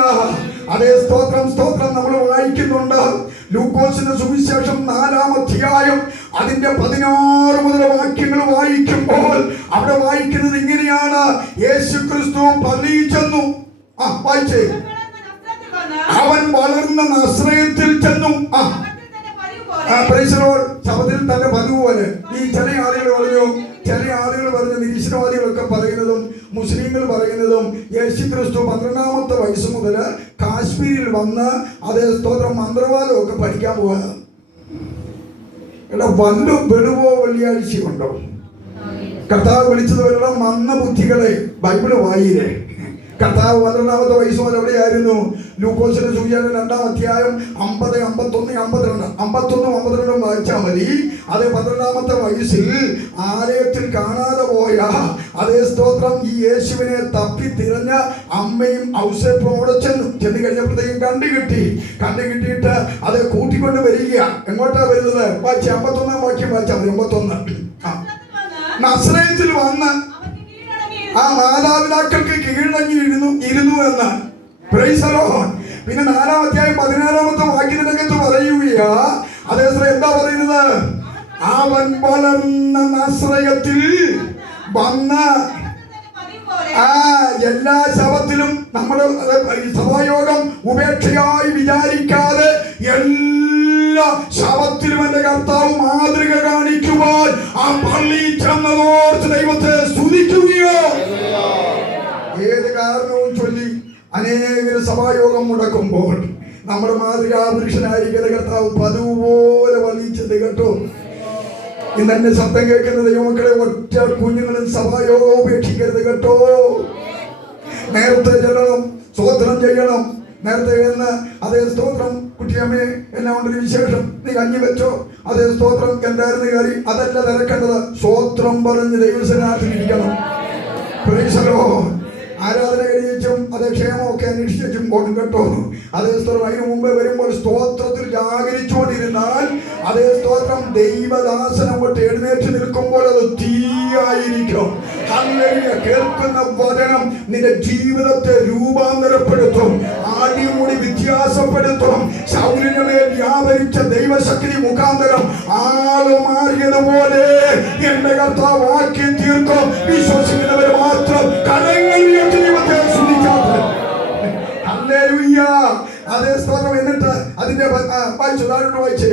അതേ സ്തോത്രം സ്തോത്രം. നമ്മൾ വായിക്കുന്നുണ്ട് ലൂക്കോസിന്റെ സുവിശേഷം 4-ാം അധ്യായം അതിന്റെ 16 മുതൽ വാക്യങ്ങൾ വായിക്കുമ്പോൾ അവിടെ വായിക്കുന്നത് ഇങ്ങനെയാണ്. യേശുക്രിസ്തു പള്ളിയിൽ ചെന്നു. വായിച്ചേ. അവൻ വളർന്ന നസ്രയത്തിൽ ചെന്നു. ശബത്തിൽ തന്റെ പതിവ് പോലെ. ഈ ചില ആളുകൾ പറഞ്ഞു നിരീശ്വരവാദികളൊക്കെ പറയുന്നതും മുസ്ലിങ്ങൾ പറയുന്നതും യേശുക്രിസ്തു 12-ാമത്തെ വയസ്സ് മുതൽ കാശ്മീരിൽ വന്ന് അതേ സ്തോത്രം മന്ത്രവാദമൊക്കെ പഠിക്കാൻ പോകാതെ. എടാ, വല്ല വെളുവോ വെള്ളിയാഴ്ചയുണ്ടോ? കർത്താവ് വിളിച്ചത് വല്ല മന്ദബുദ്ധികളെ ബൈബിള് വായില്ലേ? കർത്താവ് 12-ാമത്തെ വയസ്സ് മുതൽ എവിടെയായിരുന്നു? ലൂക്കോസിന്റെ സുവിശേഷം 2-ാം അധ്യായം 50, 51, 52 വായിച്ചാൽ മതി. അതേ 12-ാമത്തെ വയസ്സിൽ ആലയത്തിൽ കാണാതെ പോയ അതേ സ്തോത്രം ഈ യേശുവിനെ തപ്പി തിരഞ്ഞ അമ്മയും ഔസേപ്പും അവിടെ ചെന്ന് കഴിഞ്ഞപ്പോഴത്തേക്കും കണ്ടുകിട്ടിയിട്ട് അതേ കൂട്ടിക്കൊണ്ട് വരിക. എങ്ങോട്ടാ വരുന്നത്? വായിച്ച 51-ാം വാക്യം വായിച്ചാൽ മതി. 51. നസ്രയത്തിൽ വന്ന് ആ മാതാപിതാക്കൾക്ക് കീഴടങ്ങി ഇരുന്നു എന്ന്. Price the Lord. പിന്നെ 4-ാം അധ്യായം 16-ാമത്തെ വാക്യത്തിനകത്ത് പറയുകയാ. അതേ എന്താ പറയുന്നത്? അവൻ വളർന്ന നസ്രയത്തിൽ വന്ന് എല്ലാ ശവത്തിലും നമ്മുടെ സഭായോഗം ഉപേക്ഷയായി വിചാരിക്കാതെ എല്ലാ ശവത്തിലും എന്റെ കർത്താവ് മാതൃക കാണിക്കുവാൻ ആ പള്ളിയിൽ ചെന്നതോർത്ത് ദൈവത്തെ സ്തുതിക്കുകയോ. ഏത് കാരണവും ചൊല്ലി അനേക സഭായോഗം മുടക്കുമ്പോൾ നമ്മുടെ മാതൃകാ പുരുഷനായിരിക്കുന്ന കർത്താവ് പതുപോലെ വളിച്ചത് കേട്ടോ. ഇന്ന് എന്നെ ശബ്ദം കേൾക്കുന്ന ദൈവമക്കളെ, ഒറ്റ കുഞ്ഞുങ്ങളും സഭായോഗം ഉപേക്ഷിക്കരുത് കേട്ടോ. നേരത്തെ ചെല്ലണം, സ്തോത്രം ചെയ്യണം. നേരത്തെ എന്ന് അതേ സ്തോത്രം കുട്ടിയമ്മയെ എല്ലാം കൊണ്ടൊരു വിശേഷം, നീ കഞ്ഞി വെച്ചോ. അതേ സ്തോത്രം എന്തായിരുന്നു കറി? അതല്ല തിരക്കേണ്ടത്. സ്തോത്രം പറഞ്ഞ് ദൈവസന്നിധിയിലിരിക്കണം. Price the Lord. ആരാധന കഴിച്ചും അതേ ക്ഷേമമൊക്കെ അന്വേഷിച്ചും പോകും കേട്ടോ. അതേ സ്തോത്രം അതിനു മുമ്പേ വരുമ്പോൾ സ്തോത്രത്തിൽ ജാഗരിച്ചുകൊണ്ടിരുന്നാൽ അതേ സ്തോത്രം ദൈവദാസനം കൊണ്ട് എഴുന്നേറ്റ് നിൽക്കുമ്പോൾ അത് തീയായിരിക്കും. ഹല്ലേലൂയ. കേൾക്കുന്ന വചനം നിന്റെ ജീവിതത്തെ രൂപാന്തരപ്പെടുത്തും, ആടിമുടി വ്യത്യാസപ്പെടുത്തും. ശൗലിന്റെ മേൽ വ്യാപരിച്ച ദൈവശക്തി മുഖാന്തരം ആള് മാറിയതുപോലെ എന്റെ കർത്താവ് ആക്കി തീർക്കും. വിശ്വസിക്കുന്നവർ മാത്രം കരങ്ങൾ ദൈവത്തെ സ്തുതിക്കാതെ. ഹല്ലേലൂയ. അതേ സ്തോത്രം. എന്നിട്ട് അതിന്റെ വായിച്ചേ.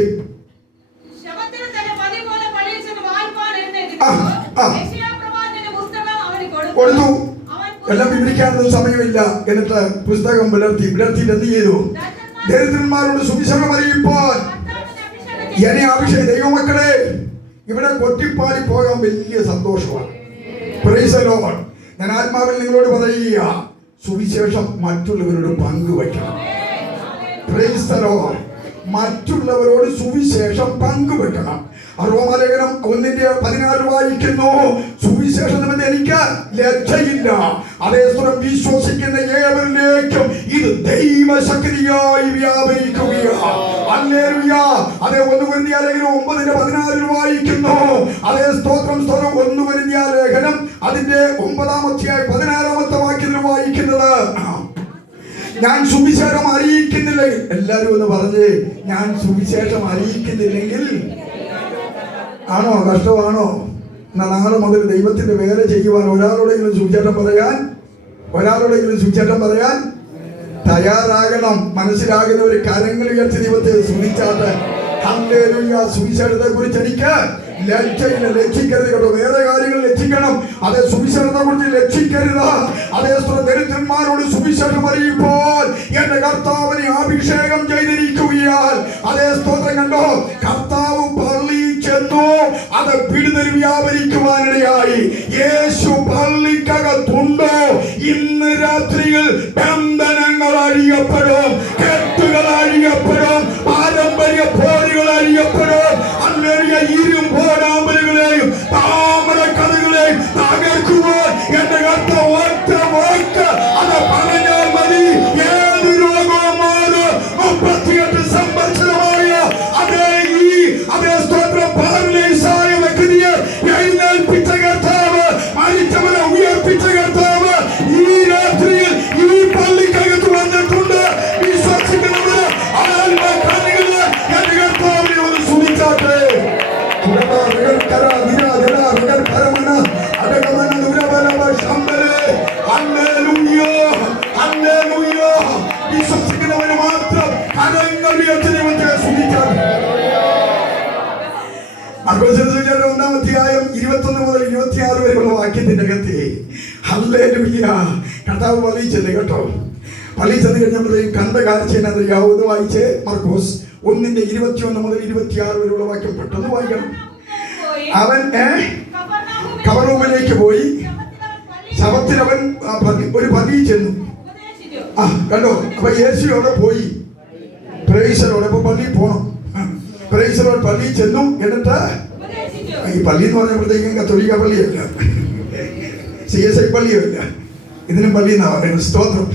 കൊടുത്തു. എല്ലാം വിവരിക്കാനൊന്നും സമയമില്ല. എന്നിട്ട് പുസ്തകം വിടർത്തിയിട്ട് എന്ത് ചെയ്തു? ദരിദ്രന്മാരോട് സുവിശേഷം അറിയിപ്പാൻ എന്നെ അഭിഷേകം. ദൈവമക്കളെ, ഇവിടെ കൊട്ടിപ്പാടി പോകാൻ വലിയ സന്തോഷമാണ്. Price the Lord. ഞാൻ ആത്മാവിൽ നിങ്ങളോട് പറയുക, സുവിശേഷം മറ്റുള്ളവരോട് പങ്കുവയ്ക്കണം. Price the Lord. മറ്റുള്ളവരോട് സുവിശേഷം പങ്കുവെക്കണം. റോമാലേഖനം 1:14 വായിക്കുന്നു, സുവിശേഷം നിമിത്തം എനിക്ക് ലജ്ജയില്ല, അതേ സ്വരം വിശ്വസിക്കുന്ന ഏവരിലേക്കും ഇത് ദൈവശക്തിയായി വ്യാപരിക്കുകയാണ്. ഹല്ലേലൂയ. അതേ 1 കൊരിന്ത്യർ ലേഖനം 9:14 വായിക്കുന്നു, അതേ സ്തോത്രം സ്തോത്രം. 1 കൊരിന്ത്യർ ലേഖനം അതിന്റെ 9-16 വാക്യത്തിൽ വായിക്കുന്നത്, ഞാൻ സുവിശേഷം അറിയിക്കുന്നില്ലെങ്കിൽ, എല്ലാരും ഒന്ന് പറഞ്ഞേ, ഞാൻ സുവിശേഷം അറിയിക്കുന്നില്ലെങ്കിൽ ആണോ, കഷ്ടമാണോ? നാളെ മുതൽ ദൈവത്തിന്റെ വേല ചെയ്യുവാൻ ഒരാളോടെങ്കിലും സുവിശേഷം പറയാൻ തയ്യാറാകണം. മനസ്സിലാകുന്നവർ കരങ്ങൾ ഉയർത്തി ദൈവത്തെ സ്തുതിച്ചാട്ടെ. ഹല്ലേലൂയ. സുവിശേഷത്തെ കുറിച്ച് എനിക്ക് ലജ്ജയില്ല. ലജ്ജിക്കരുത് കേട്ടോ. വേറെ കാര്യങ്ങൾ ലജ്ജിക്കണം, അതേ സുവിശേഷത്തെ കുറിച്ച് ലജ്ജിക്കരുത്. അതേ ദരിദ്രന്മാരോട് സുവിശേഷം അറിയിപ്പോൾ എന്റെ കർത്താവിനെ അഭിഷേകം ചെയ്തിരിക്കുകയാൽ, അതേ സ്തോത്രം കണ്ടോ, കർത്താവ് പള്ളി ചെന്നു, അത് വിടുതൽ വ്യാപരിക്കുവാനിടയായി. യേശു പള്ളിക്കകത്തുണ്ടോ? ഇന്ന് രാത്രിയിൽ ബന്ധനങ്ങൾ അഴിയപ്പെടും, കെട്ടുകൾ അഴിയപ്പെടും, പാരമ്പര്യ പോരുകൾ അഴിയപ്പെടും. അല്ലെങ്കിൽ ഇരുമ്പോടാമ്പലുകളെയും താമര കഥകളെയും തകർക്കുവാൻ എന്റെ കർത്താവ് ഒറ്റ വാക്ക് അത് പറഞ്ഞാൽ മതി. ഏത് രോഗവും മാറും. 38 സംവത്സരമായ അതേ സ്തോത്രം പാരലൈസായ വ്യക്തിയെ എഴുന്നേൽപ്പിച്ച കർത്താവ്, മരിച്ചവരെ ഉയർപ്പിച്ച കർത്താവ് ഈ രാത്രിയിൽ ഈ പള്ളിക്കകത്ത് വന്നിട്ടുണ്ട്. വിശ്വസിക്കുന്നവര് കണ്ണുകള് എന്റെ കർത്താവിനെ ഒന്ന് സുഖിച്ചാട്ടെ. വിശ്വസിക്കുന്നവന് മാത്രം കരങ്ങൾ ഉയർത്തി ദൈവത്തെ സ്തുതിച്ചാട്ടെ. മർക്കോസിന്റെ 1-ാം അധ്യായം 21 മുതൽ 26 വരെയുള്ള വാക്യത്തിന്റെ അകത്ത് ഹല്ലേലൂയ, കർത്താവ് പള്ളി ചെന്ന് കേട്ടോ. പള്ളി ചെന്ന് കഴിഞ്ഞപ്പോഴേക്കും കണ്ട കാഴ്ച എന്നറിയാവൂ. ഇത് വായിച്ച് മർക്കോസ് 1:21 മുതൽ 26 വരെയുള്ള വാക്യം പെട്ടെന്ന് വായിക്കണം. അവൻ കവർന്നൂമിലേക്ക് പോയി. ശബത്തിൽ അവൻ ഒരു പള്ളി ചെന്നു. കണ്ടോ, അപ്പൊ യേശു അവിടെ പോയി. Price the Lord. അപ്പൊ പള്ളിയിൽ പോണം. Price the Lord. പള്ളിയിൽ ചെന്നു. എന്നിട്ട് ഈ പള്ളി എന്ന് പറഞ്ഞപ്പോഴത്തേക്കും കത്തോലിക്ക പള്ളിയല്ല, CSI പള്ളിയല്ല, ഇതിനും പള്ളി എന്നാ പറയുന്നത്. സ്തോത്രം.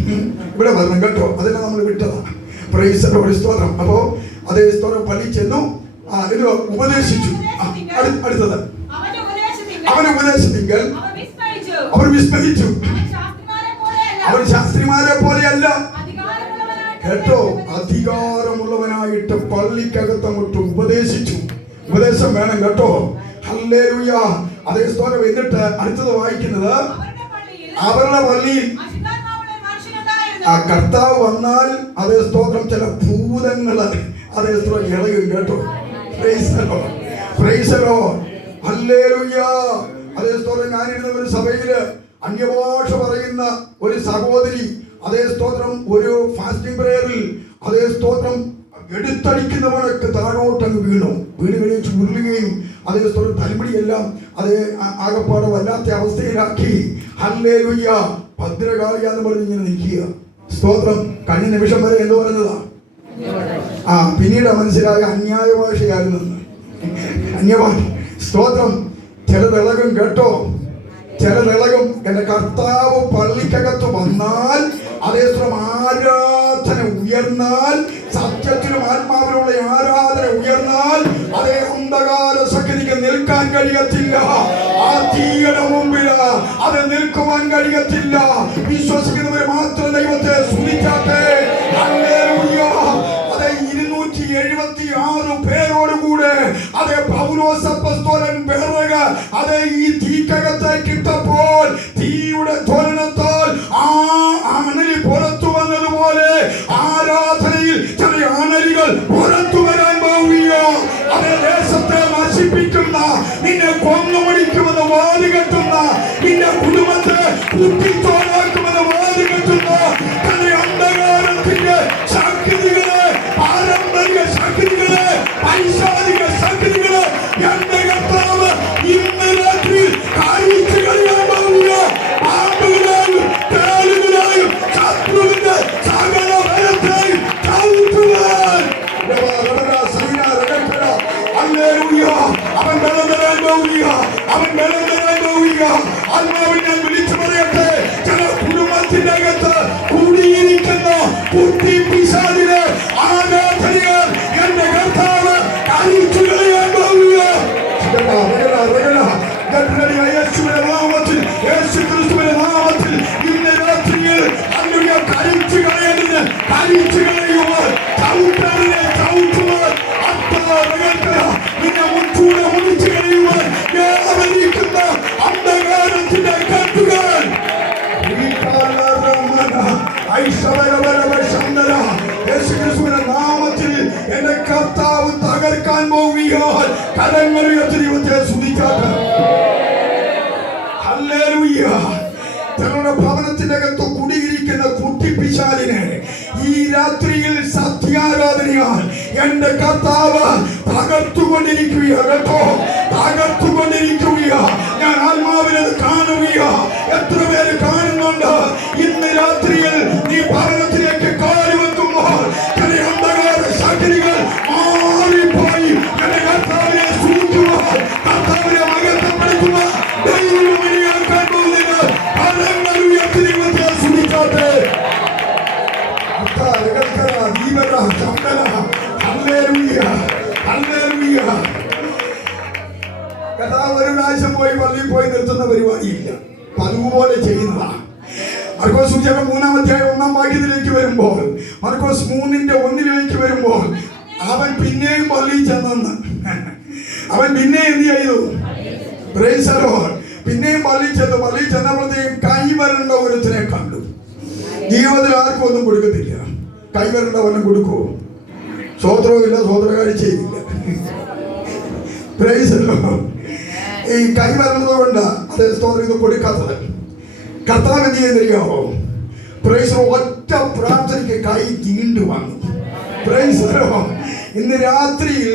ഇവിടെ വരണം കേട്ടോ, അതെല്ലാം നമ്മൾ വിട്ടതാണ്. Praise the lord. സ്തോത്രം. അപ്പോ അതേ സ്തോത്രം. പള്ളി ചെന്നു, ഇത് ഉപദേശിച്ചു. അടുത്തത് അവന്റെ ഉപദേശത്തിങ്കൽ അവർ വിസ്മയിച്ചു. അവൻ ശാസ്ത്രിമാരെ പോലെയല്ല കേട്ടോ, അധികാരമുള്ളവനായിട്ട് പള്ളിക്കകത്ത് അങ്ങോട്ട് ഉപദേശിച്ചു. ഉപദേശം വേണം കേട്ടോ. ഹല്ലേലൂയ. അതേ സ്തോത്രം. എന്നിട്ട് അടുത്തത് വായിക്കുന്നത്, അവരുടെ പള്ളിയിൽ ആ കർത്താവ് വന്നാൽ അതേ സ്തോത്രം ചില ഭൂതങ്ങള് അതേ സ്തോത്രം ഇളകും കേട്ടോ. Price the Lord. Price the Lord. ഹല്ലേലൂയ. അതേ സ്തോത്രം. ഞാനിരുന്ന ഒരു സഭയില് അന്യഭാഷ പറയുന്ന ഒരു സഹോദരി അതേ സ്തോത്രം ഒരു ഫാസ്റ്റിംഗ് പ്രേയറിൽ അതേ സ്തോത്രം എടുത്തടിക്കുന്നവനൊക്കെ താഴോട്ടങ്ങ് വീണ് ചുരുളുകയും അതേ സ്തോത്രം തലമുടിയെല്ലാം അതേ ആകപ്പാടെ വല്ലാത്ത അവസ്ഥയിലാക്കി. ഹല്ലേലൂയ. ഭദ്രകാളിയ എന്ന് പറഞ്ഞ് ഇങ്ങനെ നിൽക്കുക. സ്തോത്രം. കഴിഞ്ഞ നിമിഷം വരെ എന്ത് പറഞ്ഞതാ? പിന്നീട് മനസ്സിലായ അന്യായ ഭാഷയായിരുന്നു. അന്യഭാഷ. സ്തോത്രം. ചിലതിളകും കേട്ടോ, ചിലതിളകും. എന്റെ കർത്താവ് പള്ളിക്കകത്ത് വന്നാൽ അതേസമയം ആരാധന ഉയർന്നാൽ, സത്യത്തിലും ആത്മാവിലുള്ള ആരാധന ഉയർന്നാൽ അതേ അന്ധകാര ശക്തിക്ക് നിൽക്കാൻ കഴിയത്തില്ല. ആ തീയുടെ മുമ്പിൽ അത് നിൽക്കുവാൻ കഴിയത്തില്ല. വിശ്വസിക്കുന്നവരെ മാത്രം ദൈവത്തെ സ്തുതിച്ചാട്ടെ. ഹല്ലേലൂയ. അതേ 276 പേരോടുകൂടെ അതേ പൗലോസ് അപ്പോസ്തലൻ വിറക് അതേ ഈ തീക്കകത്തേക്ക് ഇട്ടപ്പോൾ തീയുടെ ജ്വലനത്താൽ ആ അണലി പുറത്തു വന്നതുപോലെ ആരാധനയിൽ ചില അണലികൾ പുറത്തു വരാൻ പോവുകയോ. അതേ ദേശത്തെ നശിപ്പിക്കുന്ന, നിന്നെ കൊന്നുമടിക്കുമെന്ന് വാല് കെട്ടുന്ന, നിന്റെ കുടുംബത്തെ കുട്ടിത്തോടാക്കുമെന്ന് വാല് കെട്ടുന്ന ചില അന്ധകാരത്തിന്റെ ശക്തികളെ, പാരമ്പര്യ ശക്തികളെ, പൈശാചിക ശക്തികളെ എന്റെ കർത്താവ് കുട്ടി പിശാചിനെ ആരാധനയാൽ എന്റെ കർത്താവ് അഴിച്ചു കളയാൻ പോകുക. യേശുവിന്റെ നാമത്തിൽ, യേശുക്രിസ്തുവിന്റെ നാമത്തിൽ ഇന്ന് രാത്രിയിൽ ഹല്ലേലൂയ അഴിച്ചു കളയുന്ന, അഴിച്ചു കളയുവാൻ ചവിട്ടനെ ചവിട്ടുവാൻ നിന്നെ മുച്ചൂടെ മുടിച്ചു കളയുവാൻ വ്യാപരിക്കുന്ന അന്ധകാരത്തിന്റെ കെട്ടുകൾ യേശുക്രിസ്തുവിന്റെ നാമത്തിൽ എന്റെ കർത്താവ് തകർക്കാൻ പോവുകയാൽ കരങ്ങൾ ഉയർത്തി ദൈവത്തെ സ്തുതിച്ചാട്ടെ. ഹല്ലേലൂയ. തങ്ങളുടെ ഭവനത്തിന്റെ അകത്ത് കുടിയിരിക്കുന്ന കുട്ടിപ്പിശാചിനെ ഈ രാത്രിയിൽ സത്യാരാധനയാൽ എന്റെ കർത്താവ് തകർത്തുകൊണ്ടിരിക്കുകയാണ് കേട്ടോ, തകർത്തുകൊണ്ടിരിക്കുകയാണ്. ഞാൻ ആത്മാവിനത് കാണുകയാ. എത്ര പേര് കാണുന്നുണ്ട്? ഇന്ന് രാത്രിയിൽ നീ ഭവനത്തിലേക്ക് കാല് വെക്കുമ്പോൾ ചില അന്ധകാര ശക്തികൾ മാറിപ്പോയി എന്റെ കർത്താവിനെ സ്തുതിക്കുവാൻ, കർത്താവിനെ മഹത്വപ്പെടുത്തുവാൻ ദൈവം ഇനിയാക്കാൻ പോകുന്നത് ഫലങ്ങൾ ഉയർത്തി ദൈവത്തെ സ്തുതിച്ചാട്ടെ. കർത്താവ് ഒരു പ്രാവശ്യം പോയി പള്ളിയിൽ പോയി നിർത്തുന്ന പരിപാടിയില്ല, പതിവുപോലെ ചെയ്യുന്നതാണ്. മർക്കോസ് സുവിശേഷം 3-ാം അധ്യായം 1-ാം വാക്യത്തിലേക്ക് വരുമ്പോൾ, മർക്കോസ് 3:1 വരുമ്പോൾ അവൻ പിന്നെയും പള്ളിയിൽ ചെന്നെന്ന്. അവൻ പിന്നെ എന്ത് ചെയ്തു? Price the Lord. പിന്നെയും പള്ളിയിൽ ചെന്നു. പള്ളിയിൽ ചെന്നപ്പോഴത്തേക്കും കൈവരേണ്ട ഒരുത്തിനെ കണ്ടു. ജീവിതത്തിൽ ആർക്കും ഒന്നും കൊടുക്കത്തില്ല. കൈവരേണ്ട വല്ലതും കൊടുക്കുമോ? സ്വോത്രവും ഇല്ല, സ്വോത്രകാഴ്ചയില്ല. Price the Lord. ഈ കൈവരണത് കൊണ്ട് അതേ സ്തോത്രം ഇത് കൊടുക്കാത്തത്. കർത്താവ് എന്ത് ചെയ്യുന്നറിയാമോ? പ്രൈസ് ഒറ്റ പ്രാർത്ഥനയ്ക്ക് കൈ നീണ്ടു വന്നു. Price the Lord. ഇന്ന് രാത്രിയിൽ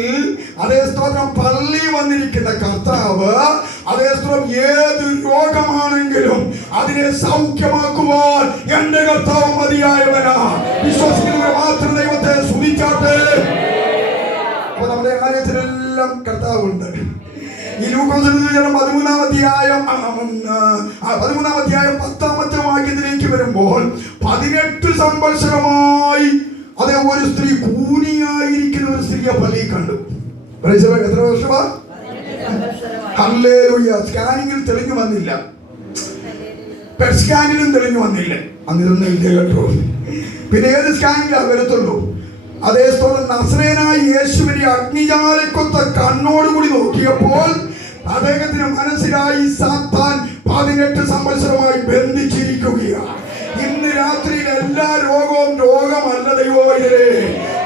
അതേ സ്തോത്രം പള്ളി വന്നിരിക്കുന്ന കർത്താവ് അതേ സ്തോത്രം ഏത് രോഗമാണെങ്കിലും അതിനെ സൗഖ്യമാക്കുവാൻ എന്റെ കർത്താവ് മതിയായവനാ. വിശ്വസിക്കുന്നവർ മാത്രം ദൈവത്തെ സ്തുതിച്ചാട്ടെ. അപ്പൊ നമ്മുടെ കാര്യത്തിലെല്ലാം കർത്താവുണ്ട്. ഈ ലൂക്കോസ് 13-ാം അധ്യായം 10-ാമത്തെ വാക്യത്തിലേക്ക് വരുമ്പോൾ 18 സംവത്സരമായി അതേ ഒരു സ്ത്രീ കൂനിയായിരിക്കുന്ന ഒരു സ്ത്രീയെ പള്ളിയിൽ കണ്ടു. എത്ര വർഷമാ? ഹല്ലേലൂയ. സ്കാനിങ്ങിൽ തെളിഞ്ഞു വന്നില്ല, പെറ്റ് സ്കാനിലും തെളിഞ്ഞു വന്നില്ല. അന്നിതൊന്നും ഇല്ല കേട്ടോ. പിന്നെ ഏത് സ്കാനിലാണ് വരത്തുള്ളൂ? അതേ സ്ഥലം നസറേനായ യേശുവിനെ അഗ്നിജാലക്കൊത്ത കണ്ണോടുകൂടി നോക്കിയപ്പോൾ അദ്ദേഹത്തിന് മനസ്സിലായി സാത്താൻ 18 സംവത്സരമായി ബന്ധിച്ചിരിക്കുകയാണ്. ഇന്ന് രാത്രിയിൽ എല്ലാ രോഗവും രോഗമല്ല ദൈവവൈദ്യരെ.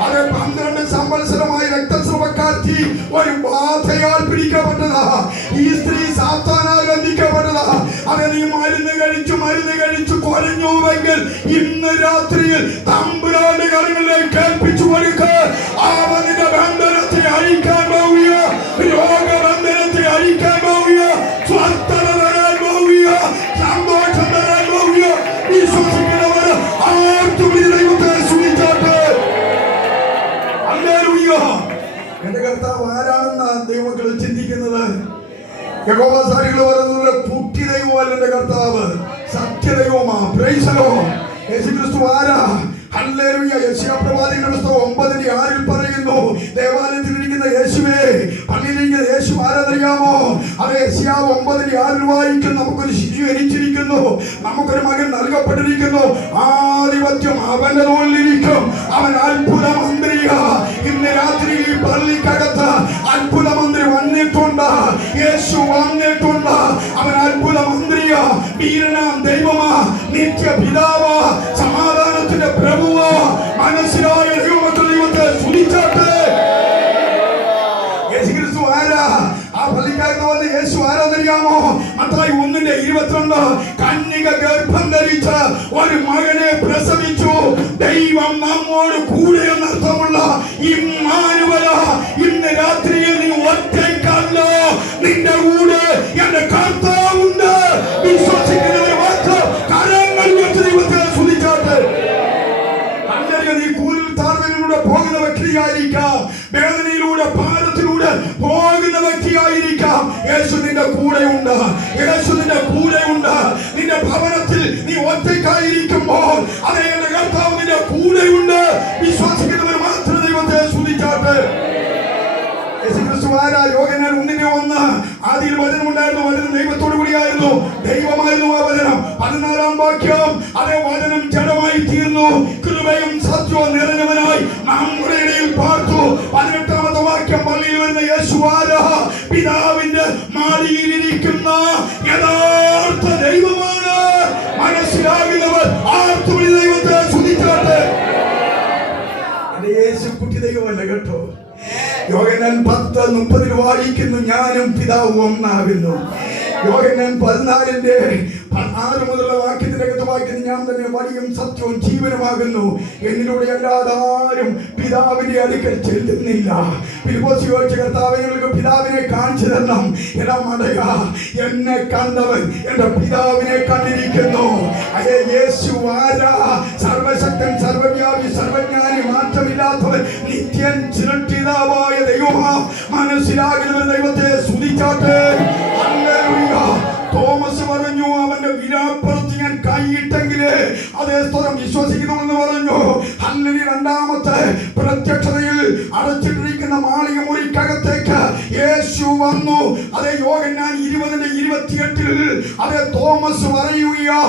അത് 12 സംവത്സരമായി രക്തസ്രവക്കാർത്തി ഒരു ബാധയാൽ പിടിക്കപ്പെട്ടതാ. ഈ സ്ത്രീ സാത്താനാൽ ബന്ധിക്കപ്പെട്ടതാ. അത് നീ മരുന്ന് കഴിച്ചു കുറഞ്ഞുവെങ്കിൽ ഇന്ന് രാത്രിയിൽ തമ്പുരാന്റെ കരങ്ങളിലേക്ക് കേൾപ്പിച്ചു കൊടുക്ക. അവന്റെ ബന്ധനത്തെ അഴിക്കാൻ പോവുക, രോഗബന്ധനത്തെ അഴിക്കാൻ പോവുക, സ്വസ്ഥത തരാൻ പോവുക, സന്തോഷം തരാൻ പോവുക. വിശ്വസിക്കുന്നവർ ആർക്കും ദൈവത്തെ സ്തുതിച്ചാട്ടെ. ഹല്ലേലൂയ. എന്റെ കർത്താവ് ആരാണെന്ന് ദൈവമക്കൾ ചിന്തിക്കുന്നത്? യഹോവസാരികൾ പറയുന്നത് കുട്ടി ദൈവമല്ല എന്റെ കർത്താവ്, സത്യദൈവമാ. Price the Lord. യേശുക്രിസ്തു ആരാ? ഹല്ലേലൂയ. യെശയ്യാപ്രവാചകന്റെ പുസ്തകം 9:6 പറയുന്നു, ദേവാലയത്തിൽ ഇരിക്കുന്ന യേശുവേ, പള്ളിയിലിരിക്കുന്ന യേശു ആരാധനയാമോ? അത് യെശയ്യാവ് 9:6 വായിക്കും. നമുക്കൊരു ശിശു ജനിച്ചിരിക്കുന്നു, നമുക്കൊരു മകൻ നൽകപ്പെട്ടിരിക്കുന്നു, ആധിപത്യം അവന്റെ തോളിലിരിക്കും, അവൻ അത്ഭുത മന്ത്രിയാ. ഇന്ന് രാത്രി ഈ പള്ളിക്കകത്ത് അത്ഭുത മന്ത്രി വന്നിട്ടുണ്ട്, യേശു വന്നിട്ടുണ്ട്. അവൻ അത്ഭുത മന്ത്രിയാ, വീരനാം ദൈവമാ, നിത്യപിതാവാ, സമാധാനത്തിന്റെ പ്രഭുവാ. മനസ്സിലായ ദൈവത്തെ സ്തുതിച്ചാട്ടെ. യേശുക്രിസ്തു ആരാ? ആ പള്ളിക്കകത്ത് വന്ന് യേശു ആരാധനയാമോ? മത്തായി 1:22 കന്യക ഗർഭം ധരിച്ച ഒരു മകനെ പ്രസവിച്ചു. ദൈവം നമ്മോട് കൂടെ എന്നർത്ഥമുള്ള ഇമ്മാനുവല. ഇന്ന് രാത്രിയിൽ നീ ഒറ്റയ്ക്കല്ല, നിന്റെ കൂടെ എന്റെ കർത്താവുണ്ട്. വിശ്വസിക്കുന്നവർ മാത്രം കരങ്ങൾ ഉയർത്തി ദൈവത്തെ സ്തുതിച്ചാട്ടെ. നീ കൂലിൽ താഴ്വരയിലൂടെ പോകുന്ന വ്യക്തിയായിരിക്കാം, വേദനയിലൂടെ ഭാരത്തിലൂടെ പോകുന്ന വ്യക്തിയായിരിക്കാം. യേശു നിന്റെ കൂടെയുണ്ട്, യേശു നിന്റെ കൂടെയുണ്ട്. നിന്റെ ഭവനത്തിൽ നീ ഒറ്റയ്ക്കായിരിക്കുമ്പോൾ അതേ കർത്താവ് നിന്റെ കൂടെ ആദിയിൽ വചനമുണ്ടായിരുന്നു, വചനം ദൈവത്തോടു കൂടിയായിരുന്നു, ദൈവമായിരുന്നു ആ വചനം. 14-ാം വാക്യം, അതേ വചനം ജഡമായി തീർന്നു, കൃപയും സത്യവും നിറഞ്ഞവനായി നമ്മുടെ ഇടയിൽ പാർത്തു. 18-ാമത്തെ വാക്യം, പള്ളിയിൽ വരുന്ന യേശു ആരാ? പിതാവിന്റെ മാടിയിലിരിക്കുന്ന യഥാർത്ഥ ദൈവമാണ്. മനസ്സിലാകുന്നവർ ആർത്തുവിളി ദൈവത്തെ സ്തുതിച്ചാട്ടെ. യേശു കുട്ടി ദൈവമല്ല കേട്ടോ. യോഹന്നാൻ 10:30 വായിക്കുന്നു, ഞാനും പിതാവും ഒന്നാകുന്നു. യോഹന്നാൻ 14:6 മുതലുള്ള വാക്യത്തിനകത്ത് വായിക്കുന്നു, ഞാൻ തന്നെ വഴിയും സത്യവും ജീവനുമാകുന്നു, എന്നിലൂടെ അല്ലാതെ ആരും പിതാവിന്റെ അടുക്കൽ ചെല്ലുന്നില്ല. ഫിലിപ്പോസ് ചോദിച്ച, കർത്താവേ, ഞങ്ങൾക്ക് പിതാവിനെ കാണിച്ചു തരണം. എടാ മടയ, എന്നെ കണ്ടവൻ എന്റെ പിതാവിനെ കണ്ടിരിക്കുന്നു. അയ്യേ, യേശു ആരാ? സർവശക്തൻ, സർവവ്യാപി, സർവജ്ഞാനി, മാറ്റമില്ലാത്തവൻ, നിത്യൻ, സൃഷ്ടിതാവായ ദൈവമാ. മനസ്സിലാകുന്നവൻ ദൈവത്തെ സ്തുതിച്ചാട്ടെ. ഹല്ലേലൂയ. തോമസ് പറഞ്ഞു, അവന്റെ വിലാപ്പുറത്ത് ഞാൻ കൈയിട്ടെങ്കില് അതേ സ്തോത്രം വിശ്വസിക്കണമെന്ന് പറഞ്ഞു. ഹല്ലേലൂയ. രണ്ടാമത്തെ പ്രത്യക്ഷതയിൽ അടച്ചിട്ടിരിക്കുന്ന മാളിക മുറിക്കകത്തേക്ക് യേശു വന്നു. അതേ യോഹന്നാൻ 20:28 അതേ തോമസ് പറയുകയാ,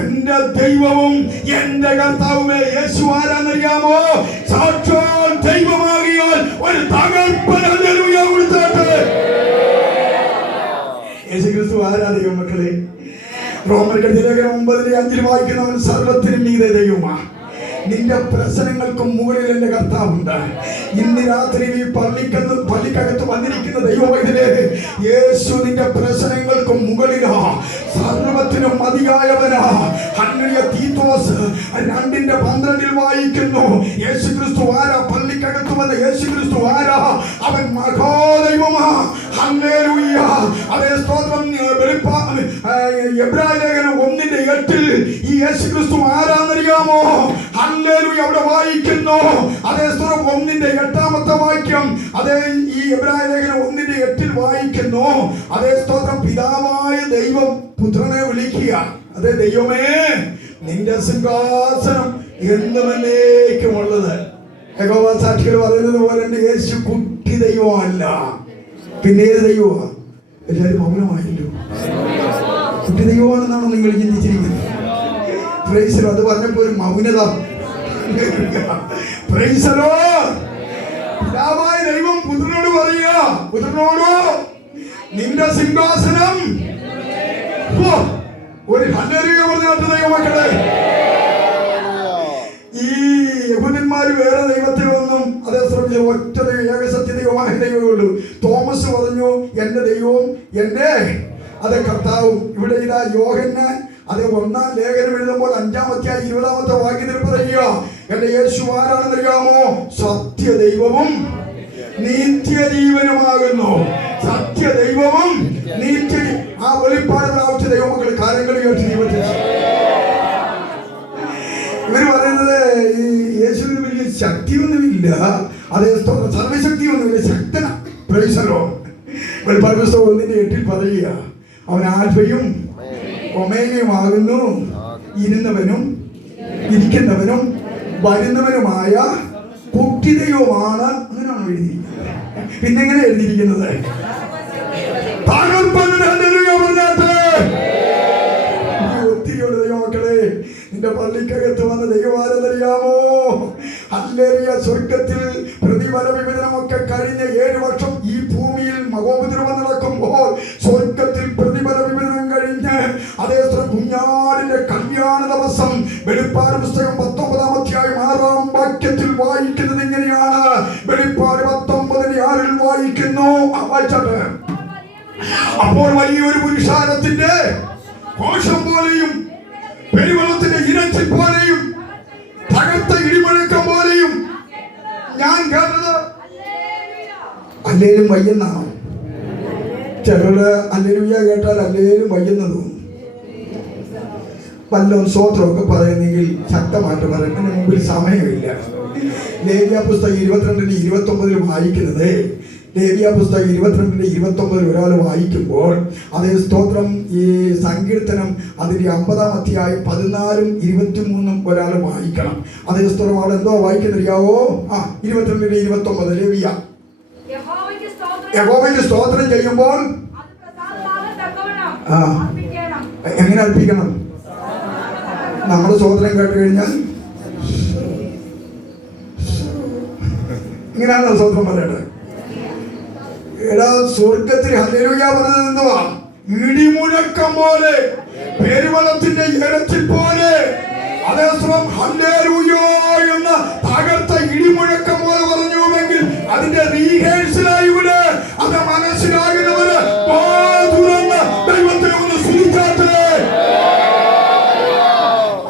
എന്റെ ദൈവവും എന്റെ കർത്താവുമേ. യേശു ആരാന്നറിയാമോ? സാക്ഷാൽ ദൈവമാകിയാൽ ഒരു തകർപ്പൻ ഹല്ലേലൂയ കൊടുത്താട്ടെ. യേശുക്രിസ്തു ആരാ ദൈവമക്കളെ? റോമർക്കെഴുതിയ ലേഖനം 9:5 വായിക്കുന്നവൻ സർവ്വത്തിനും മീതെ ദൈവമാ. നിന്റെ പ്രശ്നങ്ങൾക്കും മുകളിൽ എന്റെ കർത്താവുണ്ട്. ഇന്ന് രാത്രി ഈ പള്ളിക്കകത്ത് വന്നിരിക്കുന്ന ദൈവവൈദ്യരെ, യേശു നിന്റെ പ്രശ്നങ്ങൾക്കും മുകളിലാ, സർവ്വത്തിനും മതിയായവനാ. ഹല്ലേലൂയ. തീത്തോസ് 2:12 വായിക്കുന്നു, യേശുക്രിസ്തു ആരാ? പള്ളിക്കകത്ത് വന്ന യേശുക്രിസ്തു ആരാ? അവൻ മഹാദൈവമാ. ഹല്ലേലൂയ. അതേ സ്തോത്രം. എബ്രായ ലേഖനം 1:8 ഈ യേശുക്രിസ്തു ആരാന്നറിയാമോ? ഹല്ലേലൂയ. അവിടെ വായിക്കുന്നു, അതേ സ്തോത്രം 1:8 വാക്യം. അതേ ഈ എബ്രായ ലേഖനം 1:8 വായിക്കുന്നു, അതേ സ്തോത്രം, പിതാവായ ദൈവം പുത്രനെ വിളിക്കുക. അതേ, ദൈവമേ, നിന്റെ സിംഹാസനം എന്നും എന്നേക്കുമുള്ളത്. യഹോവ സാക്ഷികൾ പറയുന്നത് പോലെ എന്റെ യേശു കുട്ടി ദൈവമല്ല, പിന്നെ ഏത് ദൈവമാ? എല്ലാവരും മൗനമായല്ലോ. കുട്ടി ദൈവമാണെന്നാണോ നിങ്ങൾ ചിന്തിച്ചിരിക്കുന്നത്? പ്രൈസ്. അത് പറഞ്ഞപ്പോ ഒരു മൗനത. Price the Lord. പിതാവായ ദൈവം പുത്രനോട് പറയുക, പുത്രനോട് നിന്റെ സിംഹാസനം. ഒരു ഹല്ലേലൂയ പറഞ്ഞാട്ട് ദൈവമക്കളെ. ഈ യഹൂദന്മാര് വേറെ ദൈവത്തിനൊന്നും അതേ ശ്രമിച്ചു, ഒറ്റ ഏകസത്യ ദൈവമായ ദൈവമേ ഉള്ളൂ. തോമസ് പറഞ്ഞു, എന്റെ ദൈവവും എന്റെ അതേ കർത്താവും. ഇവിടെ ഇതാ യോഹന്നാൻ അതേ 1-ാം ലേഖനം എഴുതുമ്പോൾ 5-ാം അധ്യായം 20-ാമത്തെ വാക്യത്തിൽ പറയുക, എന്റെ യേശു ആരാണെന്നറിയാമോ? സത്യദൈവവും നിത്യജീവനുമാകുന്നു. സത്യദൈവവും നിത്യ. ആ വെളിപ്പാട് പ്രാപിച്ച ദൈവമക്കൾ കാര്യങ്ങൾ കേട്ട് ജീവിതത്തിൽ ഇവർ പറയുന്നത് ഈ യേശുവിന് വലിയ ശക്തിയൊന്നുമില്ല, അതേ സർവശക്തിയൊന്നുമില്ല, ശക്തന. Praise the lord. വെളിപ്പാട് പുസ്തകം 1:8 പറയുക, അവൻ ആൽഫയും ഒമേഗയുമാകുന്നു, ഇരുന്നവനും ഇരിക്കുന്നവനും വരുന്നവനുമായ കുട്ടിദൈവമാണ്. അങ്ങനെയാണോ എഴുതിയിരിക്കുന്നത്? പിന്നെങ്ങനെ എഴുതിയിരിക്കുന്നത്? ഒത്തിരിയുള്ള ദൈവമക്കളെ, നിന്റെ പള്ളിക്കകത്ത് വന്ന ദൈവമാരെന്നറിയാമോ? ഹല്ലേലൂയ. സ്വർഗത്തിൽ പ്രതിഫല വിഭജനമൊക്കെ കഴിഞ്ഞ 7 വർഷം ഈ ഭൂമിയിൽ മഹോപദ്രവം നടക്കുമ്പോൾ സ്വർഗത്തിൽ പ്രതിഫല വിഭജനം കഴിഞ്ഞ് അതേ കുഞ്ഞാടിന്റെ കല്യാണ ദിവസം വെളിപ്പാട് പുസ്തകം 19-ാം അധ്യായം 6-ാം വാക്യത്തിൽ വായിക്കുന്നത് ഇങ്ങനെയാണ്. വെളിപ്പാട് 19:6 വായിക്കുന്നു. വായിച്ചാട്ടെ. അപ്പോൾ വലിയൊരു പുരുഷാരത്തിന്റെ കോശം പോലെയും പെരുവെള്ളത്തിന്റെ ഇരച്ചിൽ പോലെയും തകർത്ത ഇടിമുഴക്കം പോലെയും ഞാൻ കേട്ടത്. അല്ലേലും വയ്യെന്നാണോ? ചിലരുടെ ഹല്ലേലൂയ കേട്ടാൽ അല്ലേലും വയ്യെന്ന് തോന്നും. വല്ലതും സ്വോത്രമൊക്കെ പറയുന്നെങ്കിൽ ശക്തമായിട്ട് പറയും. അതിന് മുമ്പിൽ സമയമില്ല. ലേവ്യ പുസ്തകം 22:29 വായിക്കുന്നത്, ലേവ്യ പുസ്തകം 22:29 ഒരാൾ വായിക്കുമ്പോൾ അതേ സ്തോത്രം ഈ സങ്കീർത്തനം അതിൻ്റെ 50-ാം അധ്യായം 14-ഉം 23-ഉം ഒരാൾ വായിക്കണം. അതേ സ്തോത്രം അവിടെ എന്തോ വായിക്കുന്നറിയാവോ? 22:29 ലേവ്യ. യഹോവയ്ക്ക് സ്തോത്രം ചെയ്യുമ്പോൾ ആ, എങ്ങനെ അർപ്പിക്കണം? നമ്മൾ സ്തോത്രം കേട്ട് കഴിഞ്ഞാൽ ഇങ്ങനെയാണോ സ്തോത്രം പറയേണ്ടത്? എടാ, സ്വർഗത്തിൽ ഹല്ലേലൂയ പറഞ്ഞത് എന്തുവാ? ഇടിമുഴക്കം പോലെ, പെരുവെള്ളത്തിന്റെ ഇരച്ചിൽ പോലെ. അതേസമയം ഹല്ലേലൂയ എന്ന തകർത്ത ഇടിമുഴക്കം പോലെ പറഞ്ഞുവെങ്കിൽ അതിന്റെ റീഹേഴ്സലായി ഇവിടെ അത് മനസ്സിലാകുന്നവര് തുറന്ന് ദൈവത്തെ ഒന്ന് സ്തുതിച്ചാട്ടെ.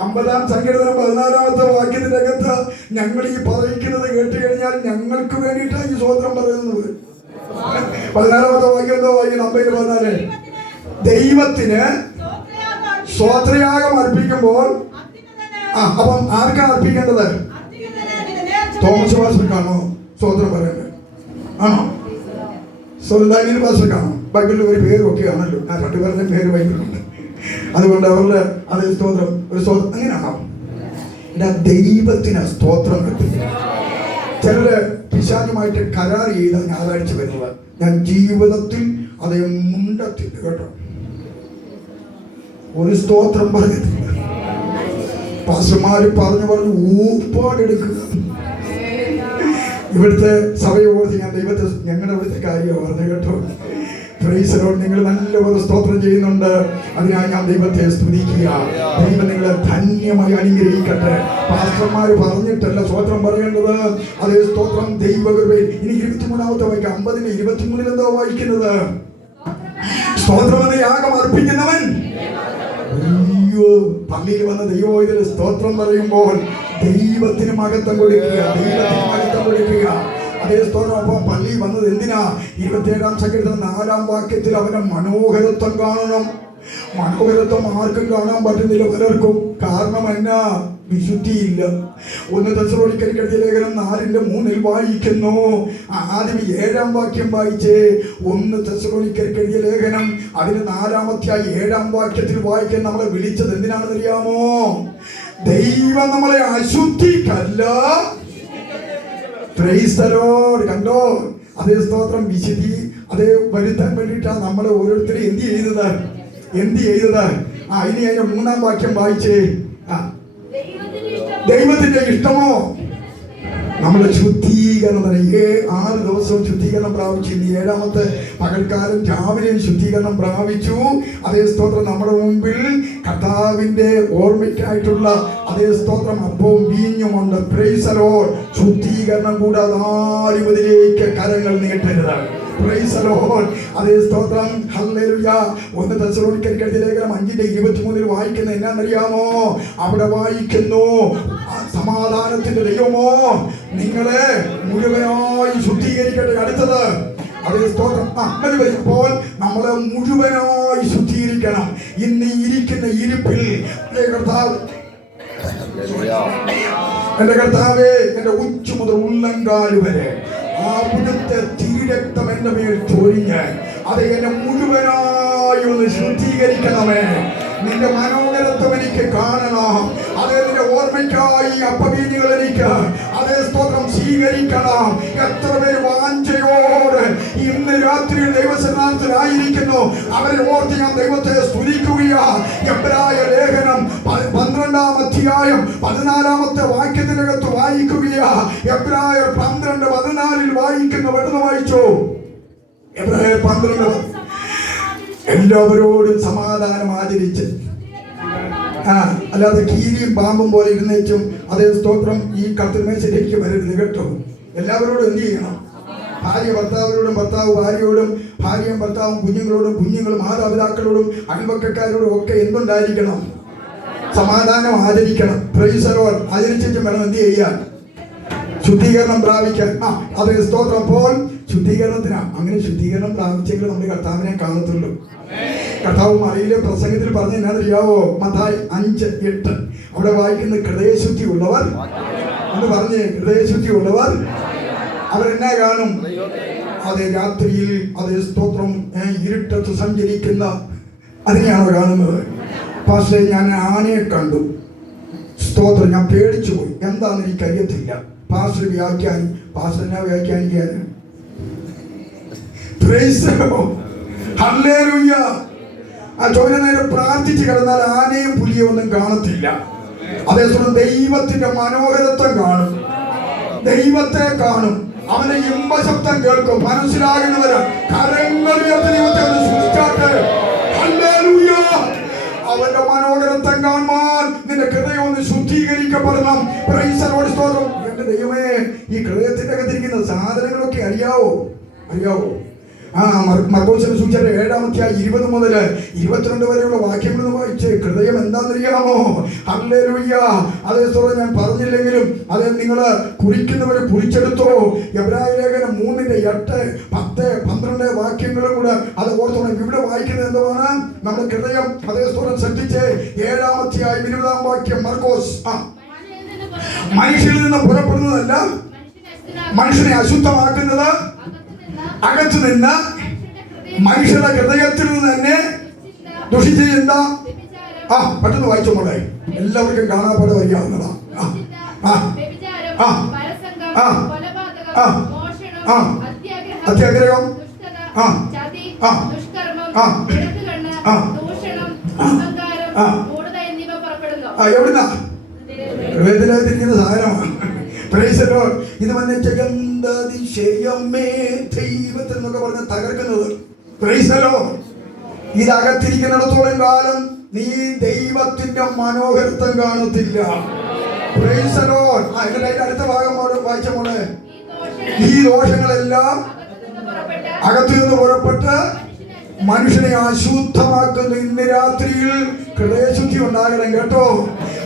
50-ാം സങ്കീർത്തനം 14-ാമത്തെ വാക്യത്തിന്റെ അകത്ത് ഞങ്ങൾ ഈ പറയിക്കുന്നത് കേട്ട് കഴിഞ്ഞാൽ ഞങ്ങൾക്ക് വേണ്ടിയിട്ടാണ് ഈ സ്തോത്രം പറയുന്നത്. 14-ാമത്തെ വാക്യം എന്തോ വായിക്കണം? 50-14 ദൈവത്തിന് സ്തോത്രയാഗം അർപ്പിക്കുമ്പോൾ അപ്പം ആർക്കാണ് അർപ്പിക്കേണ്ടത്? തോമസ് പാസ്റ്റർക്കാണോ സ്തോത്രം പറയേണ്ടത്? ആണോ? സുൽത്താനിൽ പാസ്റ്റർക്കാണോ? ബൈബിളിൽ ഒരു പേരും ഒക്കെ ആണല്ലോ. ആ 2 പേരുടെ പേര് ബൈബിളുണ്ട്. അതുകൊണ്ട് അവരുടെ അതേ സ്തോത്രം ഒരു സ്തോത്രം അങ്ങനെയാണോ? എൻ്റെ ദൈവത്തിന് സ്തോത്രം കിട്ടും. ചിലര് പിശാചുമായിട്ട് കരാർ ചെയ്ത ഞായറാഴ്ച വരുന്നത് ഞാൻ ജീവിതത്തിൽ അതേ മുണ്ടത്തില്ല കേട്ടോ, ഒരു സ്തോത്രം പറഞ്ഞിട്ടില്ല. പാസ്റ്റർമാര് പറഞ്ഞു ഊപ്പാടെടുക്കുക. ഇവിടുത്തെ സഭയോട് ഞാൻ ദൈവത്തെ ഞങ്ങളുടെ ഇവിടുത്തെ കാര്യം പറഞ്ഞു കേട്ടോ. Price the Lord. നിങ്ങൾ നല്ലപോലെ സ്തോത്രം ചെയ്യുന്നുണ്ട്. അതിനായി ഞാൻ ദൈവത്തെ സ്തുതിക്കുക. ദൈവം നിങ്ങളെ ധന്യമായി അനുഗ്രഹിക്കട്ടെ. പാസ്റ്റർമാര് പറഞ്ഞിട്ടല്ല സ്തോത്രം പറയേണ്ടത്. അതേ സ്തോത്രം ദൈവകൃപയിൽ. ഇനി 23-ാമത്തെ വായിക്കാം. 50-23 എന്തോ വായിക്കുന്നത്? സ്തോത്രമെന്ന യാഗം അർപ്പിക്കുന്നവൻ. അയ്യോ, പള്ളിയിൽ വന്ന ദൈവോയിതിൽ സ്തോത്രം പറയുമ്പോൾ ദൈവത്തിന് മഹത്വം കൊടുക്കുക, ദൈവത്തിന് മഹത്വം കൊടുക്കുക. അതേ സ്തോത്രം. അപ്പം പള്ളി വന്നത് എന്തിനാ? 27-ാം സങ്കീർത്തനം 4-ാം വാക്യത്തിൽ അവന്റെ മനോഹരത്വം കാണണം. മനോഹരത്വം ആർക്കും കാണാൻ പറ്റുന്നില്ല, പലർക്കും. കാരണം എന്നാ? വിശുദ്ധിയില്ല. 1 തെസ്സലോനിക്കർ ലേഖനം 4:3 വായിക്കുന്നു. ആദ്യം 7-ാം വാക്യം വായിച്ചേ. 1 തെസ്സലോനിക്കർ ലേഖനം അതിന് 4-ാം അധ്യായം 7-ാം വാക്യത്തിൽ വായിക്കാൻ നമ്മളെ വിളിച്ചത് എന്തിനാണെന്ന് അറിയാമോ? ദൈവം നമ്മളെ അശുദ്ധിക്കല്ല. Price the Lord. കണ്ടോ? അതേ സ്തോത്രം. വിശുദ്ധി അതേ വരുത്താൻ വേണ്ടിയിട്ടാണ് നമ്മളെ ഓരോരുത്തരും എന്ത് ചെയ്തത്? ഇനി അതിന്റെ 3-ാം വാക്യം വായിച്ചേ. ദൈവത്തിന്റെ ഇഷ്ടമോ? നമ്മുടെ ശുദ്ധീകരണം 6 ദിവസവും ശുദ്ധീകരണം പ്രാപിച്ചു. ഇനി 7-ാമത്തെ പകൽക്കാലം രാവിലെയും ശുദ്ധീകരണം പ്രാപിച്ചു. അതേ സ്തോത്രം. നമ്മുടെ മുമ്പിൽ കർത്താവിന്റെ ഓർമ്മയ്ക്കായിട്ടുള്ള അതേ സ്തോത്രം അപ്പവും വീഞ്ഞുമുണ്ട്. Price the Lord. ശുദ്ധീകരണം കൂടാതെ ആരും ഇതിലേക്ക് കരങ്ങൾ നീട്ടരുത്. Price the Lord. അതേ സ്തോത്രം. ഹല്ലേലൂയ. 1 തെസ്സലോനിക്കർ ലേഖനം 5:23 വായിക്കുന്നത് എന്നാന്നറിയാമോ? അവിടെ വായിക്കുന്നു, സമാധാനത്തിന്റെ ദൈവമോ നിങ്ങളെ മുഴുവനായി ശുദ്ധീകരിക്കട്ടെ. അടുത്തത് അതേ സ്തോത്രം. അപ്പോൾ നമ്മളെ മുഴുവനായി ശുദ്ധീകരിക്കണം. ഇന്ന് ഇരിക്കുന്ന ഇരിപ്പിൽ എന്റെ കർത്താവേ, എന്റെ ഉച്ച മുതൽ ഉള്ളങ്കാല് വരെ അവിടുത്തെ തിരുരക്തം എന്റെ മേൽ ചൊരിഞ്ഞ് അത് എന്നെ മുഴുവനായി ഒന്ന് ശുദ്ധീകരിക്കണമേ. നിന്റെ മനോഹരത്വം എനിക്ക് കാണണം. അതേ നിന്റെ ഓർമ്മയ്ക്കായി അപ്പവീഞ്ഞുകൾ എനിക്ക് അതേ സ്തോത്രം സ്വീകരിക്കണം. എത്ര പേര് വാഞ്ചയോട് ഇന്ന് രാത്രിയിൽ ദൈവസന്നിധിയിലായിരിക്കുന്നു. അവരെ ഓർത്ത് ഞാൻ ദൈവത്തെ സ്തുതിക്കുകയാ. എബ്രായ ലേഖനം 12-ാം അധ്യായം 14-ാമത്തെ വാക്യത്തിനകത്ത് വായിക്കുകയാ. എബ്രായർ 12:14 വായിക്കുന്നു. പെട്ടെന്ന് വായിച്ചു. എബ്രായർ 12. എല്ലാവരോടും സമാധാനം ആചരിച്ച്, അല്ലാതെ കീരിയും പാമ്പും പോലെ ഇരുന്നേച്ചും അതേ സ്തോത്രം ഈ കർത്തൃമേശയിലേക്ക് വരരുത് കേട്ടോ. എല്ലാവരോടും എന്ത് ചെയ്യണം? ഭാര്യ ഭർത്താവിനോടും, ഭർത്താവ് ഭാര്യയോടും, ഭാര്യയും ഭർത്താവും കുഞ്ഞുങ്ങളോടും, കുഞ്ഞുങ്ങൾ മാതാപിതാക്കളോടും, അയൽവക്കക്കാരോടും ഒക്കെ എന്തുണ്ടായിരിക്കണം? സമാധാനം ആചരിക്കണം. Price the Lord. ആചരിച്ചിട്ടും വേണം എന്ത് ചെയ്യാൻ? ശുദ്ധീകരണം പ്രാപിക്കാൻ. അതേ സ്തോത്രം. അപ്പോൾ ശുദ്ധീകരണത്തിനാ. അങ്ങനെ ശുദ്ധീകരണം പ്രാപിച്ചെങ്കിൽ നമ്മുടെ കർത്താവിനെ കാണത്തുള്ളൂ. കർത്താവ് മറിയിലെ പ്രസംഗത്തിൽ പറഞ്ഞ എന്നാന്നറിയാവോ? മത്തായി 5:8 അവിടെ വായിക്കുന്ന ഹൃദയശുദ്ധി ഉള്ളവർ എന്ന് പറഞ്ഞ്, ഹൃദയശുദ്ധി ഉള്ളവർ അവരെന്നാ കാണും? അതേ രാത്രിയിൽ അതേ സ്തോത്രം ഇരുട്ടത്ത് സഞ്ചരിക്കുന്ന അതിനെയാണോ കാണുന്നത്? പക്ഷേ ഞാൻ ആനയെ കണ്ടു. സ്തോത്രം. ഞാൻ പേടിച്ചു പോയി. എന്താണെന്ന് എനിക്ക് അറിയത്തില്ല. പാസ്റ്റർ എന്നാ വ്യാഖ്യാനിക്കാൻ? Price the Lord. ഹല്ലേലൂയ. ആ ചോര നേരം പ്രാർത്ഥിച്ച് കിടന്നാൽ ആനയും പുലിയും ഒന്നും കാണത്തില്ല. അതേസമയം ദൈവത്തിന്റെ മനോഹരത്വം കാണും, ദൈവത്തെ കാണും, അവന്റെ ഇമ്പശബ്ദം കേൾക്കും. മനസ്സിലാകുന്നവര് കരങ്ങൾ ഉയർത്തി ദൈവത്തെ ഒന്ന് സ്തുതിച്ചാട്ടെ. ഹല്ലേലൂയ. അവന്റെ മനോഹരത്വം കാണാൻ നിന്റെ ഹൃദയം ഒന്ന് ശുദ്ധീകരിക്കപ്പെടണം. Price the lord. സ്തോത്രം. എന്റെ ദൈവമേ, ഈ ഹൃദയത്തിന്റെ അകത്തിരിക്കുന്ന സാധനങ്ങളൊക്കെ അറിയാവോ? മർക്കോസിന്റെ സുവിശേഷം 7-ാം അധ്യായം 20 മുതൽ 22 വരെയുള്ള വാക്യങ്ങൾ വായിച്ച് ഹൃദയം എന്താണെന്നറിയാമോ? ഹല്ലേലൂയ. അതേ സ്തോത്രം. ഞാൻ പറഞ്ഞില്ലെങ്കിലും അത് നിങ്ങൾ കുറിക്കുന്നവർ കുറിച്ചെടുത്തോ. എബ്രായ ലേഖനം 3:8, 10, 12 വാക്യങ്ങളും കൂടെ അത് ഓർത്തോണം. ഇവിടെ വായിക്കുന്നത് എന്താണ്? നമ്മുടെ ഹൃദയം. അതേ സ്തോത്രം. ശ്രദ്ധിച്ച് 7-ാം അധ്യായം 20-ാം വാക്യം. മർക്കോസ്. മനുഷ്യരിൽ നിന്ന് പുറപ്പെടുന്നതല്ല മനുഷ്യനെ അശുദ്ധമാക്കുന്നത് അകത്തു നിന്ന് മനുഷ്യരുടെ ഹൃദയത്തിൽ നിന്ന് തന്നെ ദുഷിച്ച ചിന്ത. പെട്ടെന്ന് വായിച്ചോ മോളെ, എല്ലാവർക്കും കാണാപ്പാടെ വയ്യാവുന്നതാ. അത്യാഗ്രഹം, എവിടുന്നാ? ഹൃദയത്തിലിരിക്കുന്ന സാധനമാണ്. ഇത് വന്നെ ജഗന്തതിശയമേ ദൈവത്തിൽ എന്നൊക്കെ പറഞ്ഞ് തകർക്കുന്നത്. ഇതകത്തിരിക്കുന്നിടത്തോളം കാലം നീ ദൈവത്തിന്റെ മനോഹരത്വം കാണത്തില്ല. അടുത്ത ഭാഗം വായിച്ച മോളെ, ഈ ദോഷങ്ങളെല്ലാം അകത്തു നിന്ന് പുറപ്പെട്ട് മനുഷ്യനെ അശുദ്ധമാക്കുന്നു. ഇന്ന് രാത്രിയിൽ ഹൃദയശുദ്ധി ഉണ്ടാകണം കേട്ടോ.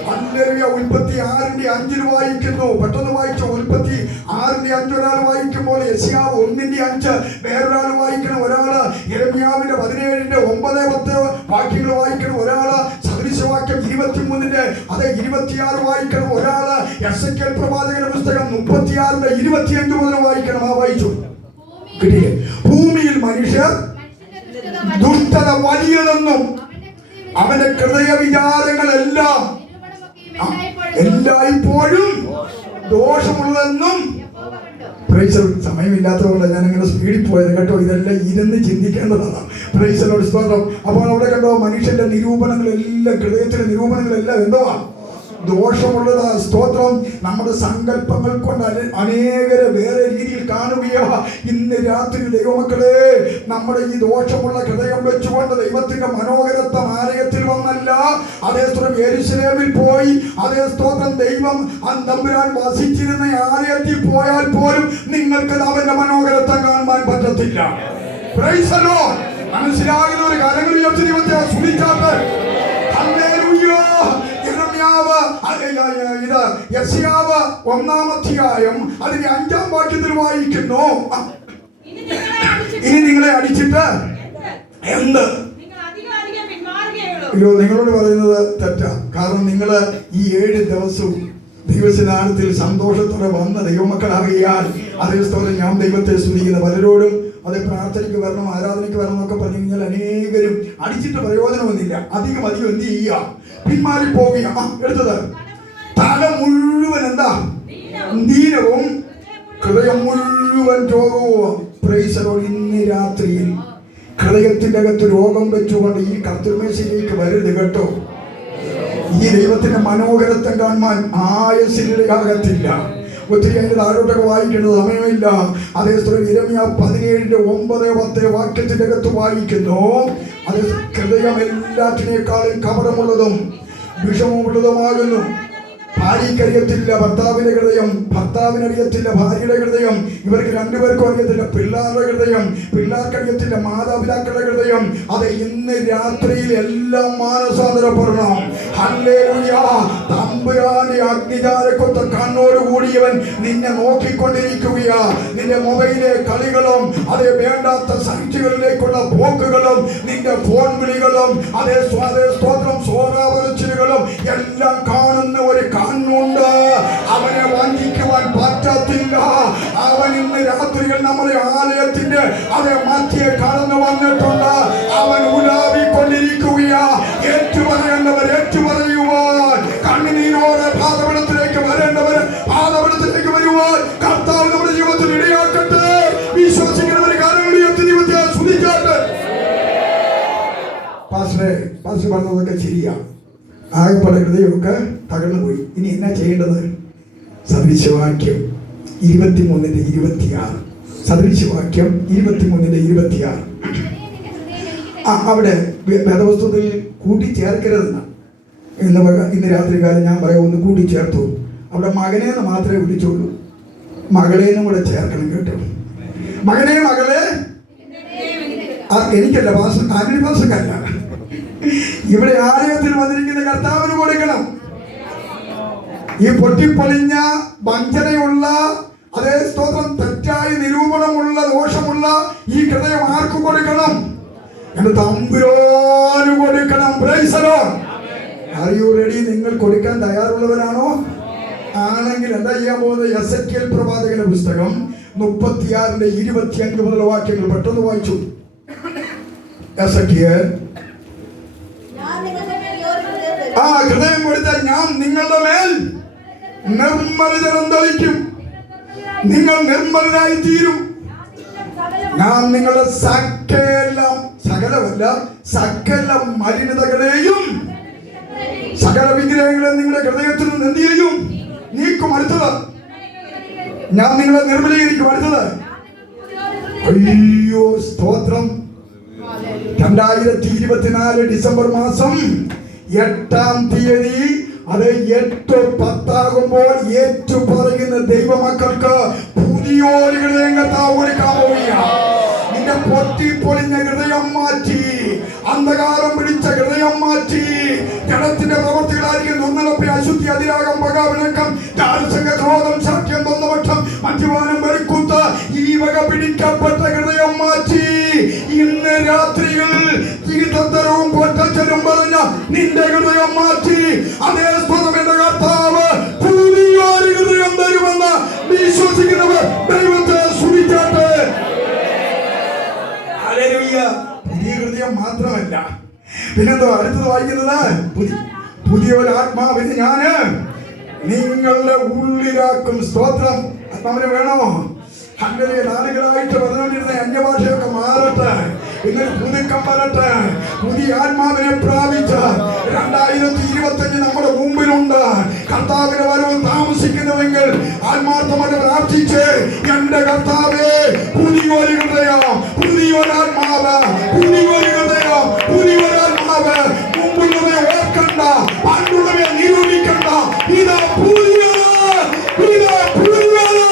ഹല്ലേലൂയ. ഉൽപ്പത്തി 6:5 വായിക്കുന്നു. പെട്ടെന്ന് വായിച്ചു. ഉൽപ്പത്തി 6:5 ഒരാൾ വായിക്കുമ്പോൾ യെശയ്യാവ് 1:5 വേറൊരാൾ വായിക്കണം. ഒരാള് യെരമ്യാവിന്റെ 17:9-10 വാക്യങ്ങൾ വായിക്കണം. ഒരാള് സദൃശവാക്യം 23 അതെ 26 വായിക്കണം. ഒരാള് എസെക്കിയേൽ പ്രവാചകന്റെ പുസ്തകം 36:25 മുതൽ വായിക്കണം. വായിച്ചു. കിട്ടിയില്ലേ? ഭൂമിയിൽ മനുഷ്യർ ദുഷ്ടത വലിയതെന്നും അവന്റെ ഹൃദയ വിചാരങ്ങളെല്ലാം എല്ലായ്പ്പോഴും ദോഷമുള്ളതെന്നും. സമയമില്ലാത്തതുകൊണ്ട് ഞാൻ അങ്ങനെ സ്പീഡിൽ പോയത് കേട്ടോ. ഇതെല്ലാം ഇരുന്ന് ചിന്തിക്കേണ്ടതാണ്. Price the lord. സ്തോത്രം. അപ്പോൾ അവിടെ കണ്ടോ, മനുഷ്യന്റെ നിരൂപണങ്ങളെല്ലാം, ഹൃദയത്തിലെ നിരൂപണങ്ങളെല്ലാം എന്തോ ദോഷമുള്ളതാ. സ്തോത്രം. നമ്മുടെ സങ്കല്പങ്ങൾ കൊണ്ട് അനേകരെ വേറെ രീതിയിൽ കാണുകയാ. ഇന്ന് രാത്രി ദൈവമക്കളെ, നമ്മുടെ ഈ ദോഷമുള്ള ഹൃദയം വെച്ചുകൊണ്ട് ദൈവത്തിന്റെ മനോഹരത്വം ആലയത്തിൽ വന്നല്ല, അതേ സ്തോത്രം യെരൂശലേമിൽ പോയി, അതേ സ്തോത്രം ദൈവം തമ്പുരാൻ വസിച്ചിരുന്ന ആലയത്തിൽ പോയാൽ പോലും നിങ്ങൾക്ക് അവന്റെ മനോഹരത്വം കാണാൻ പറ്റത്തില്ല. Price the Lord. മനസ്സിലാകുന്ന ഒരു കാര്യങ്ങൾ ഉയർത്തി ദൈവത്തെ സ്തുതിച്ചാട്ടെ. ഹല്ലേലൂയ. യെശയ്യാവ് 1-ാം അധ്യായം അതിന്റെ 5-ാം വാക്യത്തിൽ വായിക്കുന്നു. ഇനി നിങ്ങളെ അടിച്ചിട്ട് എന്ത്? അയ്യോ, നിങ്ങളോട് പറയുന്നത് തെറ്റാ. കാരണം നിങ്ങൾ ഈ 7 ദിവസവും ദൈവസ്നാനത്തിൽ സന്തോഷത്തോടെ വന്ന ദൈവമക്കളാകിയാൽ അതേ സ്തോത്രം ഞാൻ ദൈവത്തെ സ്തുതിക്കുന്ന പലരോടും അത് പ്രാർത്ഥനയ്ക്ക് വരണം, ആരാധനയ്ക്ക് വരണം എന്നൊക്കെ പറഞ്ഞു കഴിഞ്ഞാൽ അനേകരും അടിച്ചിട്ട് പ്രയോജനമൊന്നുമില്ല. അധികം എന്ത് ചെയ്യുക? പിന്മാറി പോവുക. എടുത്തത് തല മുഴുവൻ എന്താ? ദീനവും ഹൃദയം മുഴുവൻ രോഗവും. Price the Lord. ഇന്ന് രാത്രിയിൽ ഹൃദയത്തിന്റെ അകത്ത് രോഗം വെച്ചുകൊണ്ട് ഈ കർത്തൃമേശയിലേക്ക് വരരുത് കേട്ടോ. ഈ ദൈവത്തിന്റെ മനോഹരത്വം കാണാൻ ആയുസ്സിനിടയാകത്തില്ല. ഒത്തിരി അതിന്റെ താഴോട്ടൊക്കെ വായിക്കേണ്ടത് സമയമില്ല. അതേ സ്തോത്രം. യിരെമ്യാ 17:9-10 വാക്യത്തിന്റെ അകത്ത് വായിക്കുന്നു. അത് ഹൃദയം എല്ലാറ്റിനേക്കാളും കപടമുള്ളതും വിഷമമുള്ളതുമാകുന്നു. ഭാര്യയ്ക്കറിയത്തില്ല ഭർത്താവിന്റെ ഹൃദയം, ഭർത്താവിനറിയത്തില്ല ഭാര്യയുടെ ഹൃദയം, ഇവർക്ക് രണ്ടുപേർക്കും അറിയത്തില്ല പിള്ളേരുടെ ഹൃദയം, പിള്ളേർക്കറിയത്തില്ല മാതാപിതാക്കളുടെ ഹൃദയം. അതെ, ഇന്ന് രാത്രിയിൽ എല്ലാം മാനസാന്തരപ്പെടണം. ഹല്ലേലൂയ. തമ്പുരാന്റെ അഗ്നിജാലക്കൊത്ത കണ്ണോട് കൂടിയവൻ നിന്നെ നോക്കിക്കൊണ്ടിരിക്കുകയാ. നിന്റെ മൊബൈലിലെ കളികളും അതേ വേണ്ടാത്ത സൈറ്റുകളിലേക്കുള്ള പോക്കുകളും നിന്റെ ഫോൺ വിളികളും അതേ സ്തോത്രം സോറാവരച്ചിലുകളും എല്ലാം കാണുന്ന ഒരു കണ്ണുണ്ട്. അവനെ വഞ്ചിക്കുവാൻ പറ്റത്തില്ല. അവൻ ഇന്ന് രാത്രിയിൽ നമ്മുടെ ആലയത്തിന്റെ അതേ മധ്യേ കടന്നു വന്നിട്ടുണ്ട്. അവൻ ഉലാവിക്കൊണ്ടിരിക്കുകയാ. ഏറ്റുപറയേണ്ടവർ ഏറ്റുപറയുവാൻ, കണ്ണുനീരോടെ പാദപീഠത്തിലേക്ക് വരേണ്ടവർ പാദപീഠത്തിലേക്ക് വരുവാൻ കർത്താവ് നമ്മുടെ ജീവിതത്തിൽ ഇടയാക്കട്ടെ. വിശ്വസിക്കുന്നവർ കാര്യങ്ങൾ ദൈവത്തെ സ്തുതിക്കട്ടെ. പാസ്റ്ററെ, പാസ് പറഞ്ഞതൊക്കെ ശരിയാ. ആകെപ്പാടെ ഹൃദയമൊക്കെ തകർന്നു പോയി. ഇനി എന്നാ ചെയ്യേണ്ടത്? സദൃശവാക്യം 23:26. സദൃശവാക്യം 23:26. അവിടെ വേദപുസ്തകത്തിൽ കൂട്ടിച്ചേർക്കരുതെന്ന് ഇന്ന് രാത്രികാലം ഞാൻ പറയാം, ഒന്ന് കൂട്ടിച്ചേർത്തു. അവിടെ മകനേന്ന് മാത്രമേ വിളിച്ചുള്ളൂ, മകളേന്നും കൂടെ ചേർക്കണം കേട്ടോ. മകനെ മകളെ, എനിക്കല്ല, ആന്റണി പാസ്റ്റർക്കല്ല, ഇവിടെ ആലയത്തിൽ വന്നിരിക്കുന്ന കർത്താവിന് കൊടുക്കണം. ഈ പൊട്ടിപ്പൊളിഞ്ഞ വഞ്ചനയുള്ള, അതേ സ്തോത്രം, തെറ്റായ നിരൂപണമുള്ള, ദോഷമുള്ള ഈ ഹൃദയം ആർക്ക് കൊടുക്കണം? എന്റെ തമ്പുരാന് കൊടുക്കണം. Price the Lord. Are you ready? നിങ്ങൾ കൊടുക്കാൻ തയ്യാറുള്ളവരാണോ? ആണെങ്കിൽ എന്താ ചെയ്യാൻ പോകുന്നത്? എസെക്കിയേൽ പ്രവാചകന്റെ പുസ്തകം 36:25 മുതലുള്ള വാക്യങ്ങൾ പെട്ടെന്ന് വായിച്ചു. എസെക്കിയേൽ, ഹൃദയം കൊടുത്താൽ ഞാൻ നിങ്ങളുടെ മേൽ നിർമ്മലജലം തളിക്കും, നിങ്ങൾ നിർമ്മലനായി തീരും. ഞാൻ നിങ്ങളുടെ സകല മലിനതകളെയും സകല വിഗ്രഹങ്ങളെ നിങ്ങളുടെ ഹൃദയത്തിൽ നിന്ന് എന്ത് ചെയ്യും? നീക്കും. അടുത്തത്, ഞാൻ നിങ്ങളെ നിർമ്മലീകരിക്കും. അടുത്തത്, അയ്യോ സ്തോത്രം, 2024 ഡിസംബർ മാസം 8-ാം തീയതി, അത് 8-10 ഏറ്റു പറയുന്ന ദൈവമക്കൾക്ക് പുതിയൊരു ഹൃദയം കർത്താവ് കൊടുക്കാൻ പോവുകയാണ്. നിന്റെ പൊട്ടിപ്പൊളിഞ്ഞ ഹൃദയം മാറ്റി, അന്ധകാരം പിടിച്ച ഹൃദയം മാറ്റി, ജഡത്തിന്റെ പ്രവൃത്തികളായിരിക്കും ദുർനടപ്പ്, അശുദ്ധി, അതിരാഗം, പകാവിണക്കം, ജാരസംഘ, ക്രോധം, ശാഠ്യം, തൊന്നവട്ടം, മദ്യപാനം, വെറുക്കുത്ത്, ഈ വക പിടിക്കപ്പെട്ട ഹൃദയം മാറ്റി ഇന്ന് രാത്രിയിൽ തീർത്ഥത്തരവും പൊട്ടച്ചലും പറഞ്ഞ നിന്റെ ഹൃദയം മാറ്റി അതേ സ്വതമെന്റെ കർത്താവ് പുതിയൊരു ഹൃദയം തരുമെന്ന് വിശ്വസിക്കുന്നവർ ദൈവത്തെ സ്തുതിക്കട്ടെ. ഹല്ലേലൂയ. പുതിയ ഹൃദയം മാത്രമല്ല, പിന്നെന്തോ അടുത്തത് വായിക്കുന്നത്, പുതിയൊരു ആത്മാവിന് ഞാന് നിങ്ങളുടെ ഉള്ളിലാക്കും. സ്തോത്രം. ആത്മാവിന് വേണോ? അങ്ങനെ നാളുകളായിട്ട് പറഞ്ഞുകൊണ്ടിരുന്ന അന്യഭാഷയൊക്കെ മാറട്ടെ, ഇന്നൊരു പുതുക്കം വരട്ടെ. പുതിയ ആത്മാവിനെ പ്രാപിച്ച 2025 നമ്മുടെ മുമ്പിലുണ്ട്. കർത്താവിന്റെ വരവ് താമസിക്കുന്നുവെങ്കിൽ ആത്മാർത്ഥമായിട്ട് പ്രാർത്ഥിച്ച്, എന്റെ കർത്താവേ, പുതിയൊരു ഹൃദയം, പുതിയൊരു ആത്മാവ്, പുതിയൊരു ഹൃദയം, പുതിയൊരു ആത്മാവ്. മുമ്പുള്ളവരെ ഓർക്കണ്ട, പണ്ടുള്ളവരെ നിരൂപിക്കണ്ട. ഇതാ പുതിയത്, ഇതാ പുതിയത്.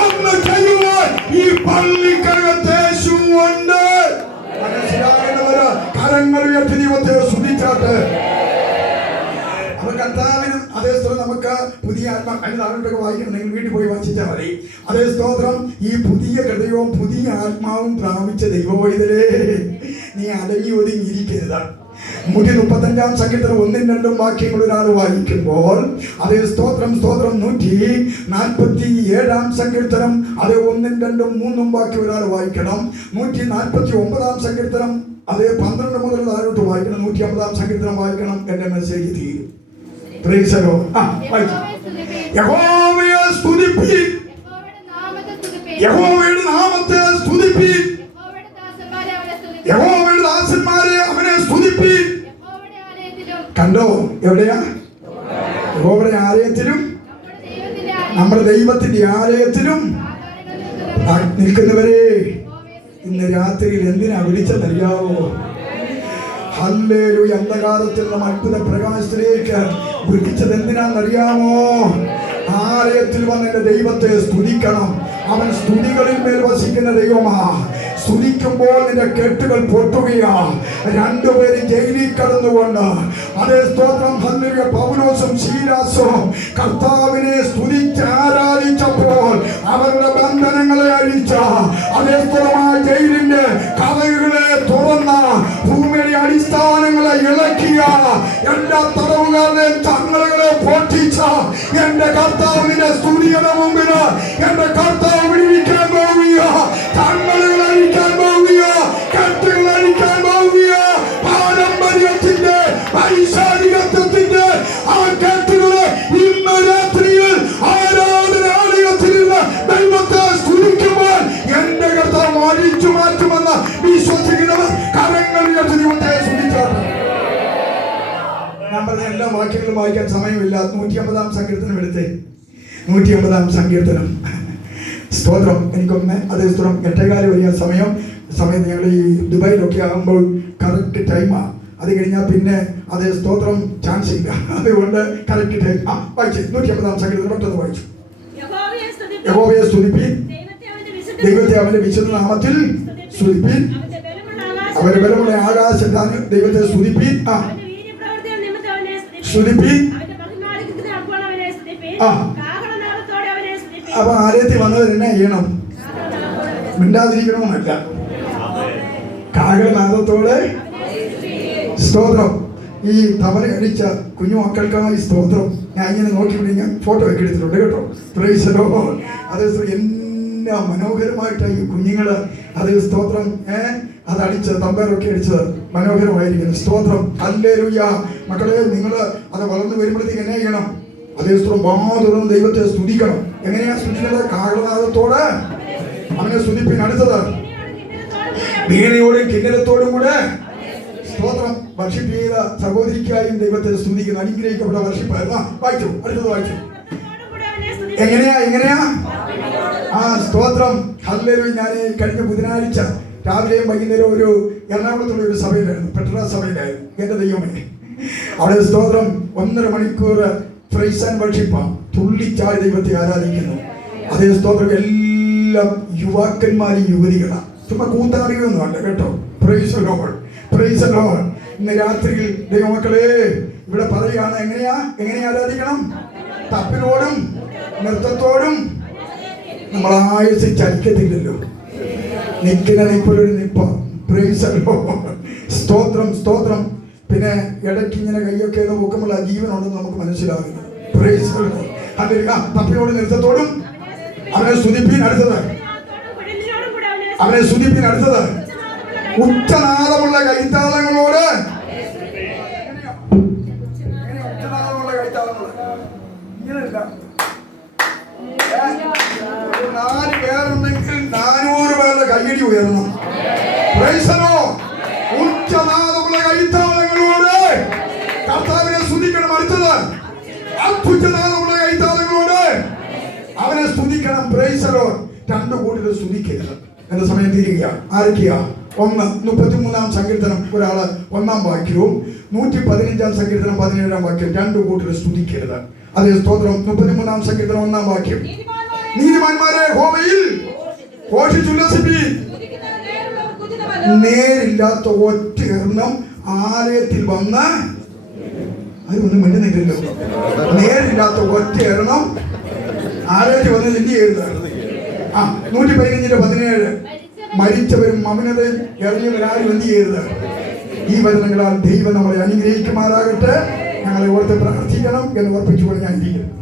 ഒന്ന് ചെയ്യുവാൻ ഈ പള്ളിക്കകത്ത് യേശുവുണ്ട്. മനസ്സിലാകുന്നവര് കരങ്ങൾ ഉയർത്തി ദൈവത്തെ സ്തുതിച്ചാട്ടെ. കർത്താവിനും അതേ സ്തോത്രം. നമുക്ക് പുതിയ ആത്മാ അതിനൊക്കെ വായിക്കണം, നിങ്ങൾ വീട്ടിൽ പോയി വായിച്ചാൽ മതി. അതേ സ്തോത്രം. ഈ പുതിയ ഹൃദയവും പുതിയ ആത്മാവും പ്രാപിച്ച ദൈവവൈതലേ, നീ അടങ്ങി ഒതുങ്ങിയിരിക്കരുത്. 135-ാം സങ്കീർത്തനം 1-2 വാക്യങ്ങൾ ഒരാൾ വായിക്കുമ്പോൾ, അതേ സ്തോത്രം സ്തോത്രം. 147-ാം സങ്കീർത്തനം, അതേ 1-2-3 വാക്യം ഒരാൾ വായിക്കണം. 149-ാം സങ്കീർത്തനം, അതേ 12 മുതൽ താഴോട്ട് വായിക്കണം. 150-ാം സങ്കീർത്തനം വായിക്കണം. എന്റെ മെസ്സേജ് തീരും. Price the Lord. യഹോവയെ സ്തുതിപ്പീൻ, യഹോവയുടെ നാമത്തെ സ്തുതിപ്പീൻ, യഹോവയുടെ ദാസന്മാരെ അവനെ സ്തുതിപ്പീൻ. കണ്ടോ? എവിടെയാ? യഹോവയുടെ ആലയത്തിലും നമ്മുടെ ദൈവത്തിന്റെ ആലയത്തിലും നിൽക്കുന്നവരെ ഇന്ന് രാത്രിയിൽ എന്തിനാ വിളിച്ചതറിയാവോ? ഹല്ലേലൂയ. അന്ധകാരത്തിൽ നിന്ന് അത്ഭുത പ്രകാശത്തിലേക്ക് വിളിച്ചത് എന്തിനാണെന്നറിയാമോ? ആലയത്തിൽ വന്ന് എന്റെ ദൈവത്തെ സ്തുതിക്കണം. അവൻ സ്തുതികളിൽ മേൽ വസിക്കുന്ന ദൈവമാ. സ്തുതിക്കുമ്പോൾ നിന്റെ കെട്ടുകൾ പൊട്ടുകയാ. 2 പേര് ജയിലിൽ കടന്നുകൊണ്ട്, അതേ സ്തോത്രം, ഹല്ലേലൂയ, പൗലോസും ശീലാസും കർത്താവിനെ സ്തുതിച്ച് ആരാധിച്ചപ്പോൾ അവരുടെ ബന്ധനങ്ങളെ അഴിച്ച, അതേ സ്തോത്രമായ ജയിലിന്റെ കഥകളെ തുറന്ന, ഭൂമിയുടെ അടിസ്ഥാനങ്ങളെ ഇളക്കിയ, എല്ലാ തടവുകാരുടെയും തങ്ങളെ പൊട്ടിച്ച എന്റെ കർത്താവിന്റെ സ്തുതിയുടെ മുമ്പില് എന്റെ കർത്താവ് വിടിവിക്കാൻ പോവുക. തങ്ങളെ അഴിക്കാൻ പോവുക, കെട്ടുകൾ അഴിക്കാൻ പോവുക. പാരമ്പര്യത്തിന്റെ പൈശാചികത്വത്തിന്റെ ആ കെട്ടുകളെ ഇന്ന് രാത്രിയിൽ ആരാധനാലയത്തിലുള്ള ദൈവത്തെ സ്തുതിക്കുമ്പോൾ എന്റെ കർത്താവ് അഴിച്ചു. 出まってまな、みそ的な、カレンがりがとりまって、そりちゃう。എല്ലാ വാക്യങ്ങളും വായിക്കാൻ സമയമില്ല. 150 സങ്കീർത്തനം എടുത്തേ. 150 സങ്കീർത്തനം. സ്തോത്രം. എനിക്കൊന്ന് അതേ സ്തോത്രം 8:15 വരിക സമയത്ത് ഞങ്ങൾ ഈ ദുബായിലൊക്കെ ആകുമ്പോൾ കറക്റ്റ് ടൈമാണ്. അത് കഴിഞ്ഞാൽ പിന്നെ അതേ സ്തോത്രം ചാൻസ് ഇല്ല. അതുകൊണ്ട് കറക്റ്റ് ടൈം വായിച്ചു. 150 സങ്കീർത്തനം പെട്ടെന്ന് വായിച്ചു. യഹോവയെ സ്തുതിപ്പീൻ, ദൈവത്തെ അവന്റെ വിശുദ്ധ നാമത്തിൽ സ്തുതിപ്പീൻ, അവന്റെ ബലമുള്ള ആകാശത്താണ് ദൈവത്തെ സ്തുതിപ്പീൻ. സ്തുതിപ്പീൻ. അപ്പൊ ആലയത്തിൽ വന്നത് എന്നാ ചെയ്യണം? മിണ്ടാതിരിക്കണമെന്നല്ല, കാഹളനാദത്തോടെ സ്തോത്രം. ഈ തവല അടിച്ച കുഞ്ഞു മക്കൾക്കായി സ്തോത്രം. ഞാൻ ഇങ്ങനെ നോക്കിയിട്ട് ഞാൻ ഫോട്ടോ ഒക്കെ എടുത്തിട്ടുണ്ട് കേട്ടോ. Price the Lord. അത് എന്നാ മനോഹരമായിട്ടാണ് ഈ കുഞ്ഞുങ്ങള് അത് സ്തോത്രം അതടിച്ച് തമ്പേറൊക്കെ അടിച്ചത് മനോഹരമായിരിക്കുന്നു. സ്തോത്രം. ഹല്ലേലൂയ. മക്കളെ, നിങ്ങൾ അത് വളർന്നു വരുമ്പോഴത്തേക്ക് എന്നാ ചെയ്യണം? അതേ സ്തോത്രം വാതുറന്ന് ദൈവത്തെ സ്തുതിക്കണം. എങ്ങനെയാ സ്തുതിക്കുന്നത്? കാഹളനാദത്തോടെ അവനെ സ്തുതിപ്പിൻ. അടുത്തത് വീണയോടും കിന്നരത്തോടും കൂടെ സ്തോത്രം. വർഷിപ്പ് ചെയ്ത സഹോദരിക്കായും ദൈവത്തെ സ്തുതിക്കുന്നു. അനുഗ്രഹിക്കപ്പെട്ട വർഷിപ്പായിരുന്നു. വായിച്ചു. അടുത്തത് വായിച്ചു. എങ്ങനെയാ? സ്തോത്രം. ഹല്ലേലൂയ. ഞാൻ കഴിഞ്ഞ ബുധനാഴ്ച രാവിലെയും വൈകുന്നേരം ഒരു എറണാകുളത്തുള്ള ഒരു സഭയിലായിരുന്നു, പെട്ര സഭയിലായിരുന്നു. എന്റെ ദൈവമേ, അവിടെ സ്തോത്രം 1.5 മണിക്കൂർ പ്രൈസ് ആൻഡ് വർഷിപ്പാണ്. തുള്ളിച്ചാടി ദൈവത്തെ ആരാധിക്കുന്നു. അതേ സ്തോത്രം. എല്ലാം യുവാക്കന്മാരും യുവതികളാണ്. ചുമ്മാ കൂത്താടിയൊന്നും അല്ല കേട്ടോ. Price the Lord. Price the Lord. ഇന്ന് രാത്രിയിൽ ദൈവമക്കളെ ഇവിടെ പറയുകയാണ് എങ്ങനെ ആരാധിക്കണം? തപ്പിനോടും നൃത്തത്തോടും. നമ്മൾ ആയുസ് ചലിക്കത്തില്ലല്ലോ. നിൽക്കുന്ന നിപ്പൊരു നിപ്പ. Price the lord. സ്തോത്രം. പിന്നെ ഇടയ്ക്ക് ഇങ്ങനെ കൈയൊക്കെ നോക്കുമ്പോൾ ആ ജീവനുണ്ടെന്ന് നമുക്ക് മനസ്സിലാകുന്നു. Price the Lord. ഹല്ലേലൂയ. തപ്പിനോടും നൃത്തത്തോടും അവനെ സ്തുതിപ്പിൻ. അടുത്തത് അവനെ സ്തുതിപ്പിൻ. അടുത്തത് ഉച്ചനാദമുള്ള കൈത്താളങ്ങളോട്. ഉച്ചനാദമുള്ള കൈത്താളങ്ങളോട് ഇങ്ങനെയല്ല. 4 പേരുണ്ടെങ്കിൽ 400 പേരുടെ കയ്യടി ഉയർന്നു. Praise the lord. ഉച്ചനാദമുള്ള കൈത്താളങ്ങളോട് കർത്താവിനെ സ്തുതിക്കണം. അടുത്തത് അത്യുച്ചനാദമുള്ള കൈത്താളങ്ങളോട് അവനെ സ്തുതിക്കണം. Price the Lord. 2 കൂട്ടർ സ്തുതിക്കരുത്. എന്റെ സമയം തീരുക. ആരൊക്കെയാ? 33 സങ്കീർത്തനം ഒരാള് 1-ാം വാക്യവും 115 സങ്കീർത്തനം 17-ാം വാക്യം 2 കൂട്ടർ സ്തുതിക്കരുത്. അതേ സ്തോത്രം. 33 സങ്കീർത്തനം 1-ാം വാക്യം. നീതിമാന്മാരെ യഹോവയിൽ ഘോഷിച്ചുല്ലസിപ്പീൻ. നേരില്ലാത്ത ഒറ്റ എണ്ണം ആലയത്തിൽ വന്ന് അതൊന്നും മിണ്ടുന്നില്ലല്ലോ. നേരില്ലാത്ത ഒറ്റ എണ്ണം ആലയത്തിൽ വന്ന് എന്ത് ചെയ്യരുത്? 115:17 മരിച്ചവരും മൗനതയും ഇറങ്ങിയവരാരും എന്ത് ചെയ്യരുത്? ഈ വചനങ്ങളാൽ ദൈവം നമ്മളെ അനുഗ്രഹിക്കുമാറാകട്ടെ. ഞങ്ങളെ ഓർത്ത് പ്രാർത്ഥിക്കണം എന്ന് ഓർപ്പിച്ചുകൊണ്ട് ഞാൻ ഇരിക്കുന്നു.